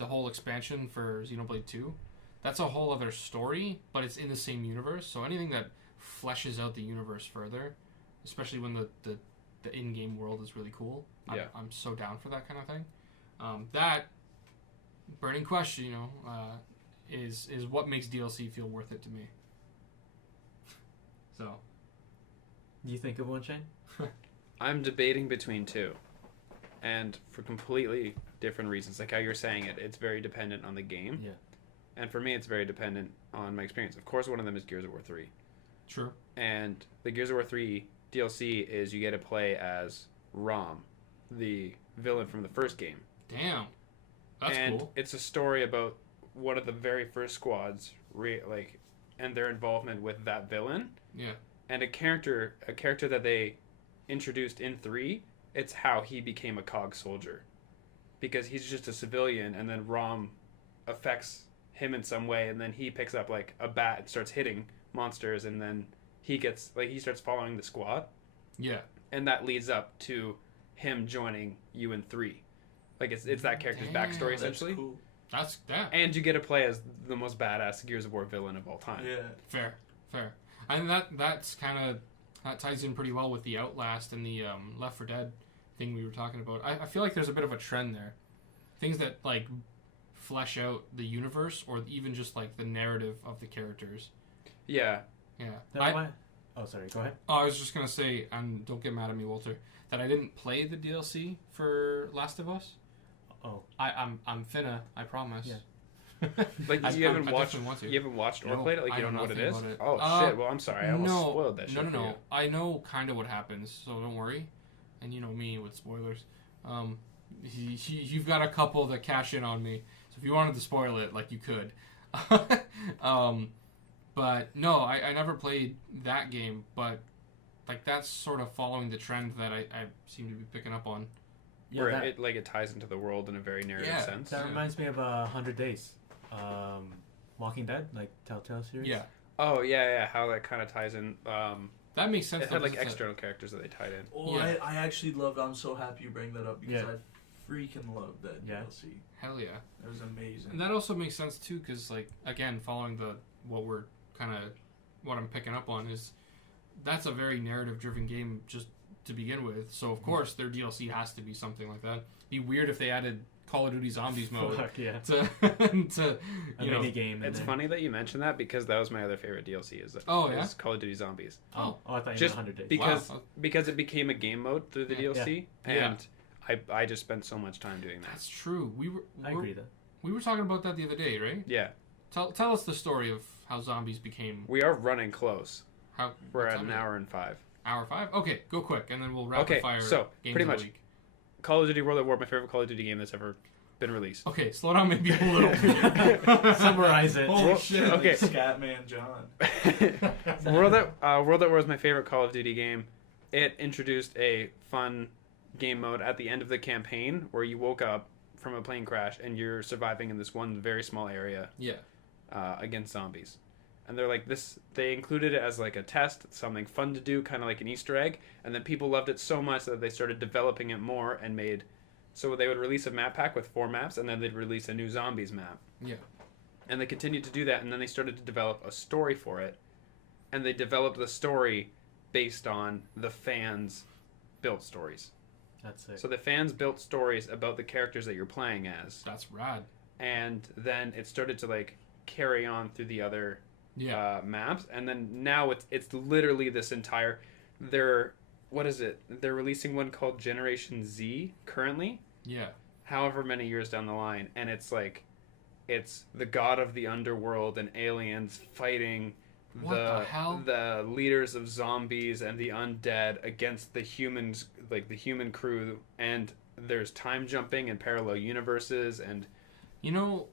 whole expansion for Xenoblade 2, that's a whole other story, but it's in the same universe. So anything that fleshes out the universe further, especially when the in-game world is really cool, Yeah. I'm so down for that kind of thing. That burning question, is what makes DLC feel worth it to me. So. Do you think of one, Shane? I'm debating between two, and for completely different reasons. Like how you're saying it, it's very dependent on the game. Yeah. And for me, it's very dependent on my experience. Of course, one of them is Gears of War 3. True. And the Gears of War 3 DLC is you get to play as Rom, the villain from the first game. Damn. That's and cool. it's a story about one of the very first squads, and their involvement with that villain. Yeah. And a character that they introduced in 3, it's how he became a COG soldier. Because he's just a civilian, and then Rom affects him in some way, and then he picks up like a bat and starts hitting monsters, and then he starts following the squad. Yeah. And that leads up to him joining you in 3. Like it's that character's Damn, backstory that's essentially. Cool. That's that. And you get to play as the most badass Gears of War villain of all time. Yeah. Fair. And that's kind of that ties in pretty well with the Outlast and the Left 4 Dead thing we were talking about. I feel like there's a bit of a trend there. Things that like flesh out the universe or even just like the narrative of the characters. Yeah. Yeah. Oh, sorry. Go ahead. I was just gonna say, and don't get mad at me, Walter, that I didn't play the DLC for Last of Us. Oh. I'm finna. I promise. Yeah. Like I you haven't definitely want watched to. you haven't watched or No, played it? Like I you don't know know what it nothing is? about it. Oh shit, well I'm sorry, I almost spoiled that shit for No. you. I know kind of what happens, so don't worry. And you know me with spoilers. You've got a couple that cash in on me, so if you wanted to spoil it, like you could. But no, I never played that game, but like that's sort of following the trend that I seem to be picking up on Yeah, where that, it ties into the world in a very narrative Yeah. sense. that reminds me of 100 Days. Walking Dead, like Telltale series. Yeah, Oh yeah, how that kind of ties in. that makes sense. It though, had like 'cause it's external characters that they tied in. Oh, Yeah. I actually loved. I'm so happy you bring that up because Yeah. I freaking loved that Yeah. DLC. Hell yeah. It was amazing. And that also makes sense too, because like again, following what I'm picking up on is that's a very narrative-driven game just to begin with. So of course their DLC has to be something like that. Be weird if they added Call of Duty Zombies mode Fuck yeah. to A you know. mini game. It's funny that you mentioned that because that was my other favorite DLC. Is Call of Duty Zombies. Oh, I thought you Just meant 100 Days. Because it became a game mode through the DLC, Yeah. and I just spent so much time doing that. That's true. I agree though. We were talking about that the other day, right? Yeah, Tell us the story of how zombies became. we are running close. How We're what at time an is it? hour and 5. Hour 5. Okay, go quick, and then we'll rapid Okay, fire. so, games pretty of the much. week. Call of Duty World at War, my favorite Call of Duty game that's ever been released. Okay, slow down maybe a little bit. Summarize it. Holy shit! okay. Like Scatman John. World at War is my favorite Call of Duty game. It introduced a fun game mode at the end of the campaign where you woke up from a plane crash and you're surviving in this one very small area Yeah. against zombies. And they're like this. They included it as like a test, something fun to do, kind of like an Easter egg. And then people loved it so much that they started developing it more and made. So they would release a map pack with 4 maps, and then they'd release a new zombies map. Yeah. And they continued to do that, and then they started to develop a story for it. And they developed the story based on the fans' built stories. That's it. So the fans built stories about the characters that you're playing as, That's rad. and then it started to like carry on through the other Yeah. maps, and then now it's literally this entire. What is it? They're releasing one called Generation Z currently. Yeah. However many years down the line, and it's like it's the god of the underworld and aliens fighting What the hell? the leaders of zombies and the undead against the humans, like the human crew, and there's time jumping and parallel universes, and You know,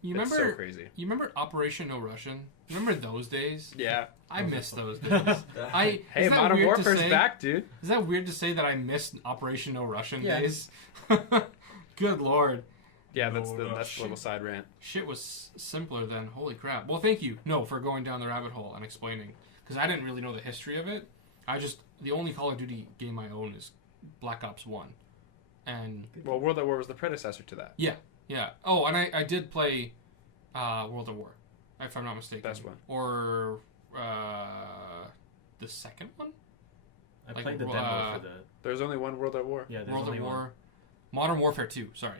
you it's remember so crazy. you remember Operation No Russian? Remember those days? Yeah. I Those are miss fun. those days. Hey, Is that Modern weird to Warfare's say? back, dude. Is that weird to say that I miss Operation No Russian Yeah. days? Good lord. Yeah, that's No, that's a little side rant. Shit was simpler then. Holy crap. Well, thank you. No, for going down the rabbit hole and explaining. Because I didn't really know the history of it. The only Call of Duty game I own is Black Ops 1. And, Well, World at War was the predecessor to that. yeah. Oh, and I did play World at War, if I'm not mistaken. Best one. Or the second one? I like, played the demo for the. There's only one World at War. Yeah, there's World only at one. War. Modern Warfare 2, sorry.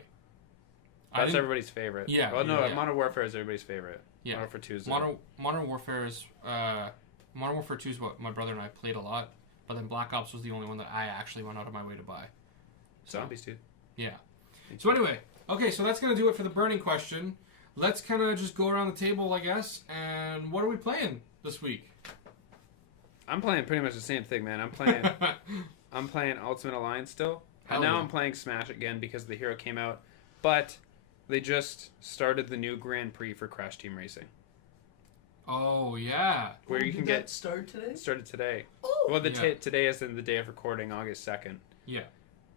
I That's didn't- everybody's favorite. Yeah, Well, no, yeah. Modern Warfare is everybody's favorite. Yeah. Modern Warfare 2 is Modern Warfare is Modern Warfare 2 is what my brother and I played a lot, but then Black Ops was the only one that I actually went out of my way to buy. zombies, dude. Yeah. So anyway, okay, so that's gonna do it for the burning question. Let's kind of just go around the table, I guess. And what are we playing this week? I'm playing pretty much the same thing, man. I'm playing Ultimate Alliance still. Hell And now yeah. I'm playing Smash again because the Hero came out. But they just started the new Grand Prix for Crash Team Racing. Oh yeah. Where you can Did that get start today. started today. Oh. Well, Yeah. today is in the day of recording, August 2nd. Yeah.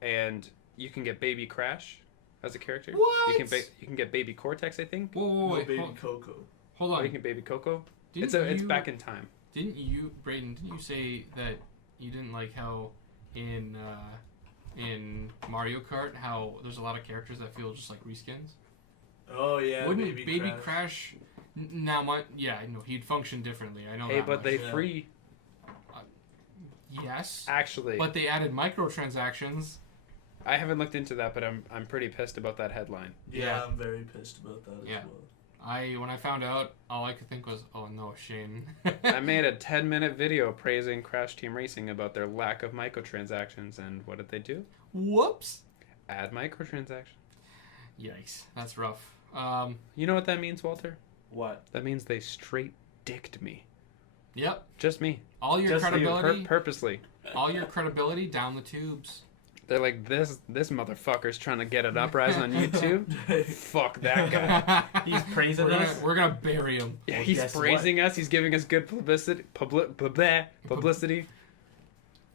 And you can get Baby Crash as a character. What? You can get Baby Cortex, I think. Whoa, No wait, baby Coco. hold Or on. you can get Baby Coco. Didn't It's you- back in time. Didn't you, Braydon? Didn't you say that you didn't like how in Mario Kart how there's a lot of characters that feel just like reskins? Oh yeah, Wouldn't Baby, Crash now I know he'd function differently. I know. Hey, that but much. they Yeah. free yes, actually. but they added microtransactions. I haven't looked into that, but I'm pretty pissed about that headline. Yeah, Yeah. I'm very pissed about that Yeah. as well. When I found out, all I could think was, oh no, Shane. I made a 10-minute video praising Crash Team Racing about their lack of microtransactions, and what did they do? Whoops. Add microtransactions. Yikes, that's rough. You know what that means, Walter? What? That means they straight dicked me. Yep. Just me. All your Just you, credibility, Purposely. all your credibility down the tubes. They're like, this motherfucker's trying to get an uprising on YouTube. Fuck that guy. He's praising us. We're gonna bury him. Yeah, Well, he's guess praising us. He's giving us good publicity. Publicity.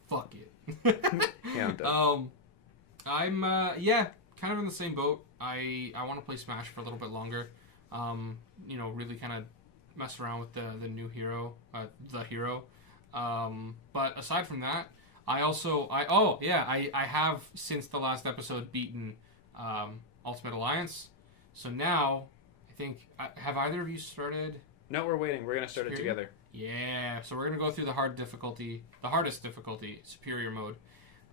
Fuck it. Yeah, I'm done. I'm kind of in the same boat. I want to play Smash for a little bit longer. Really kind of mess around with the new hero, the hero. But aside from that, I have since the last episode beaten Ultimate Alliance. So now I think have either of you started? No, we're waiting. We're gonna start it together. Yeah, so we're gonna go through the hardest difficulty, Superior mode.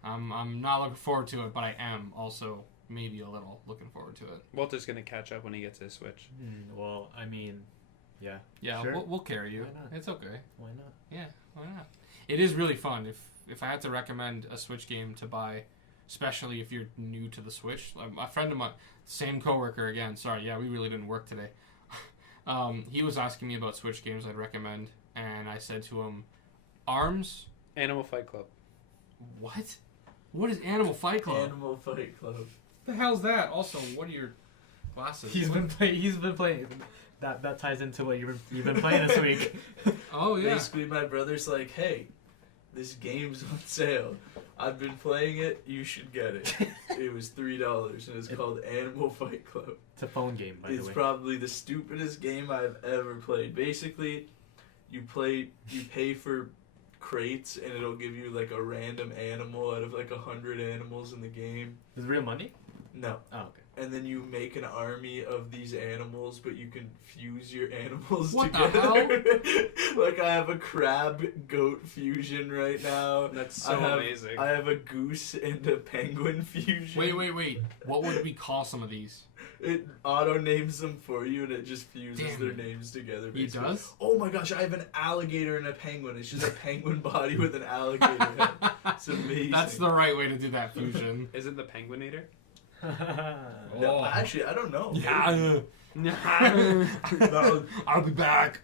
I'm not looking forward to it, but I am also maybe a little looking forward to it. Walter's gonna catch up when he gets his Switch. Well, I mean, yeah. Yeah, sure. we'll carry you. Why not? It's okay. Why not? Yeah, why not? It is really fun. If I had to recommend a Switch game to buy, especially if you're new to the Switch, a friend of mine, same coworker again. Sorry, yeah, we really didn't work today. He was asking me about Switch games I'd recommend, and I said to him, ARMS. Animal Fight Club. What? What is Animal Fight Club? Animal Fight Club. What the hell's that? Also, what are your glasses? He's been playing. That ties into what you've been playing this week. Oh yeah. Basically, my brother's like, "Hey, this game's on sale. I've been playing it. You should get it." It was $3, and it's called Animal Fight Club. It's a phone game, by the way. It's probably the stupidest game I've ever played. Basically, you pay for crates, and it'll give you like a random animal out of like 100 animals in the game. Is it real money? No. Oh, okay. And then you make an army of these animals, but you can fuse your animals What the together. hell? Like I have a crab-goat fusion right now. That's so amazing. I have a goose and a penguin fusion. Wait. What would we call some of these? It auto-names them for you, and it just fuses Damn. their names together. It Basically. does? Oh my gosh, I have an alligator and a penguin. It's just a penguin body with an alligator head. It's amazing. That's the right way to do that fusion. Is it the Penguinator? No, Oh. actually, I don't know. Yeah. I'll be back.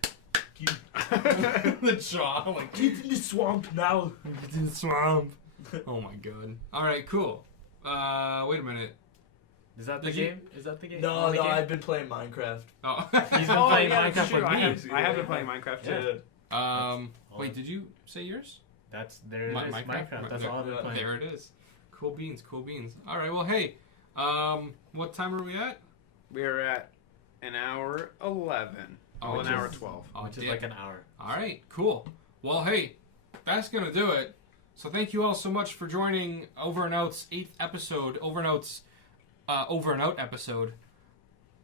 The jaw, like, Get in the swamp now. get in the swamp. Oh my god. Alright, cool. Wait a minute. Is that the Did you- game? Is that the game? No, Only game? I've been playing Minecraft. Oh. He's been playing that's Minecraft true. with me. I have been playing Minecraft too. Wait, did you say yours? There it is. Minecraft. That's all I've been playing. There it is. Cool beans. Alright, well, hey. What time are we at? We're at an hour 11. Oh, An hour 12. Oh, Which is damn. like an hour. Alright, cool. Well, hey, that's gonna do it. So thank you all so much for joining Over and Out's 8th episode. Over and Out's Over and Out episode.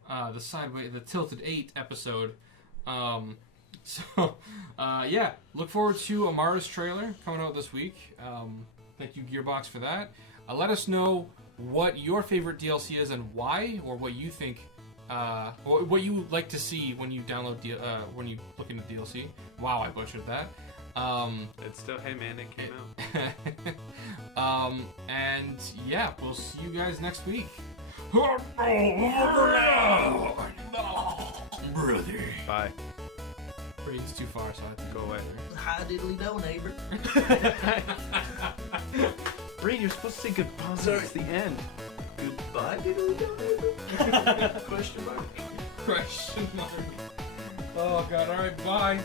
The Tilted 8 episode. Yeah, look forward to Amara's trailer coming out this week. Thank you, Gearbox, for that. Let us know what your favorite DLC is and why, or what you think, or what you would like to see when you download, when you look into DLC. Wow, I butchered that. It's still, hey man, it came out. And yeah, we'll see you guys next week. Brother. Bye. Braydon's too far, so I have to Go away. Hi diddly do, neighbor. Brain, you're supposed to say goodbye. Sorry. It's the end. Goodbye diddly do, neighbor. Question mark. Question mark. Oh god, alright, bye.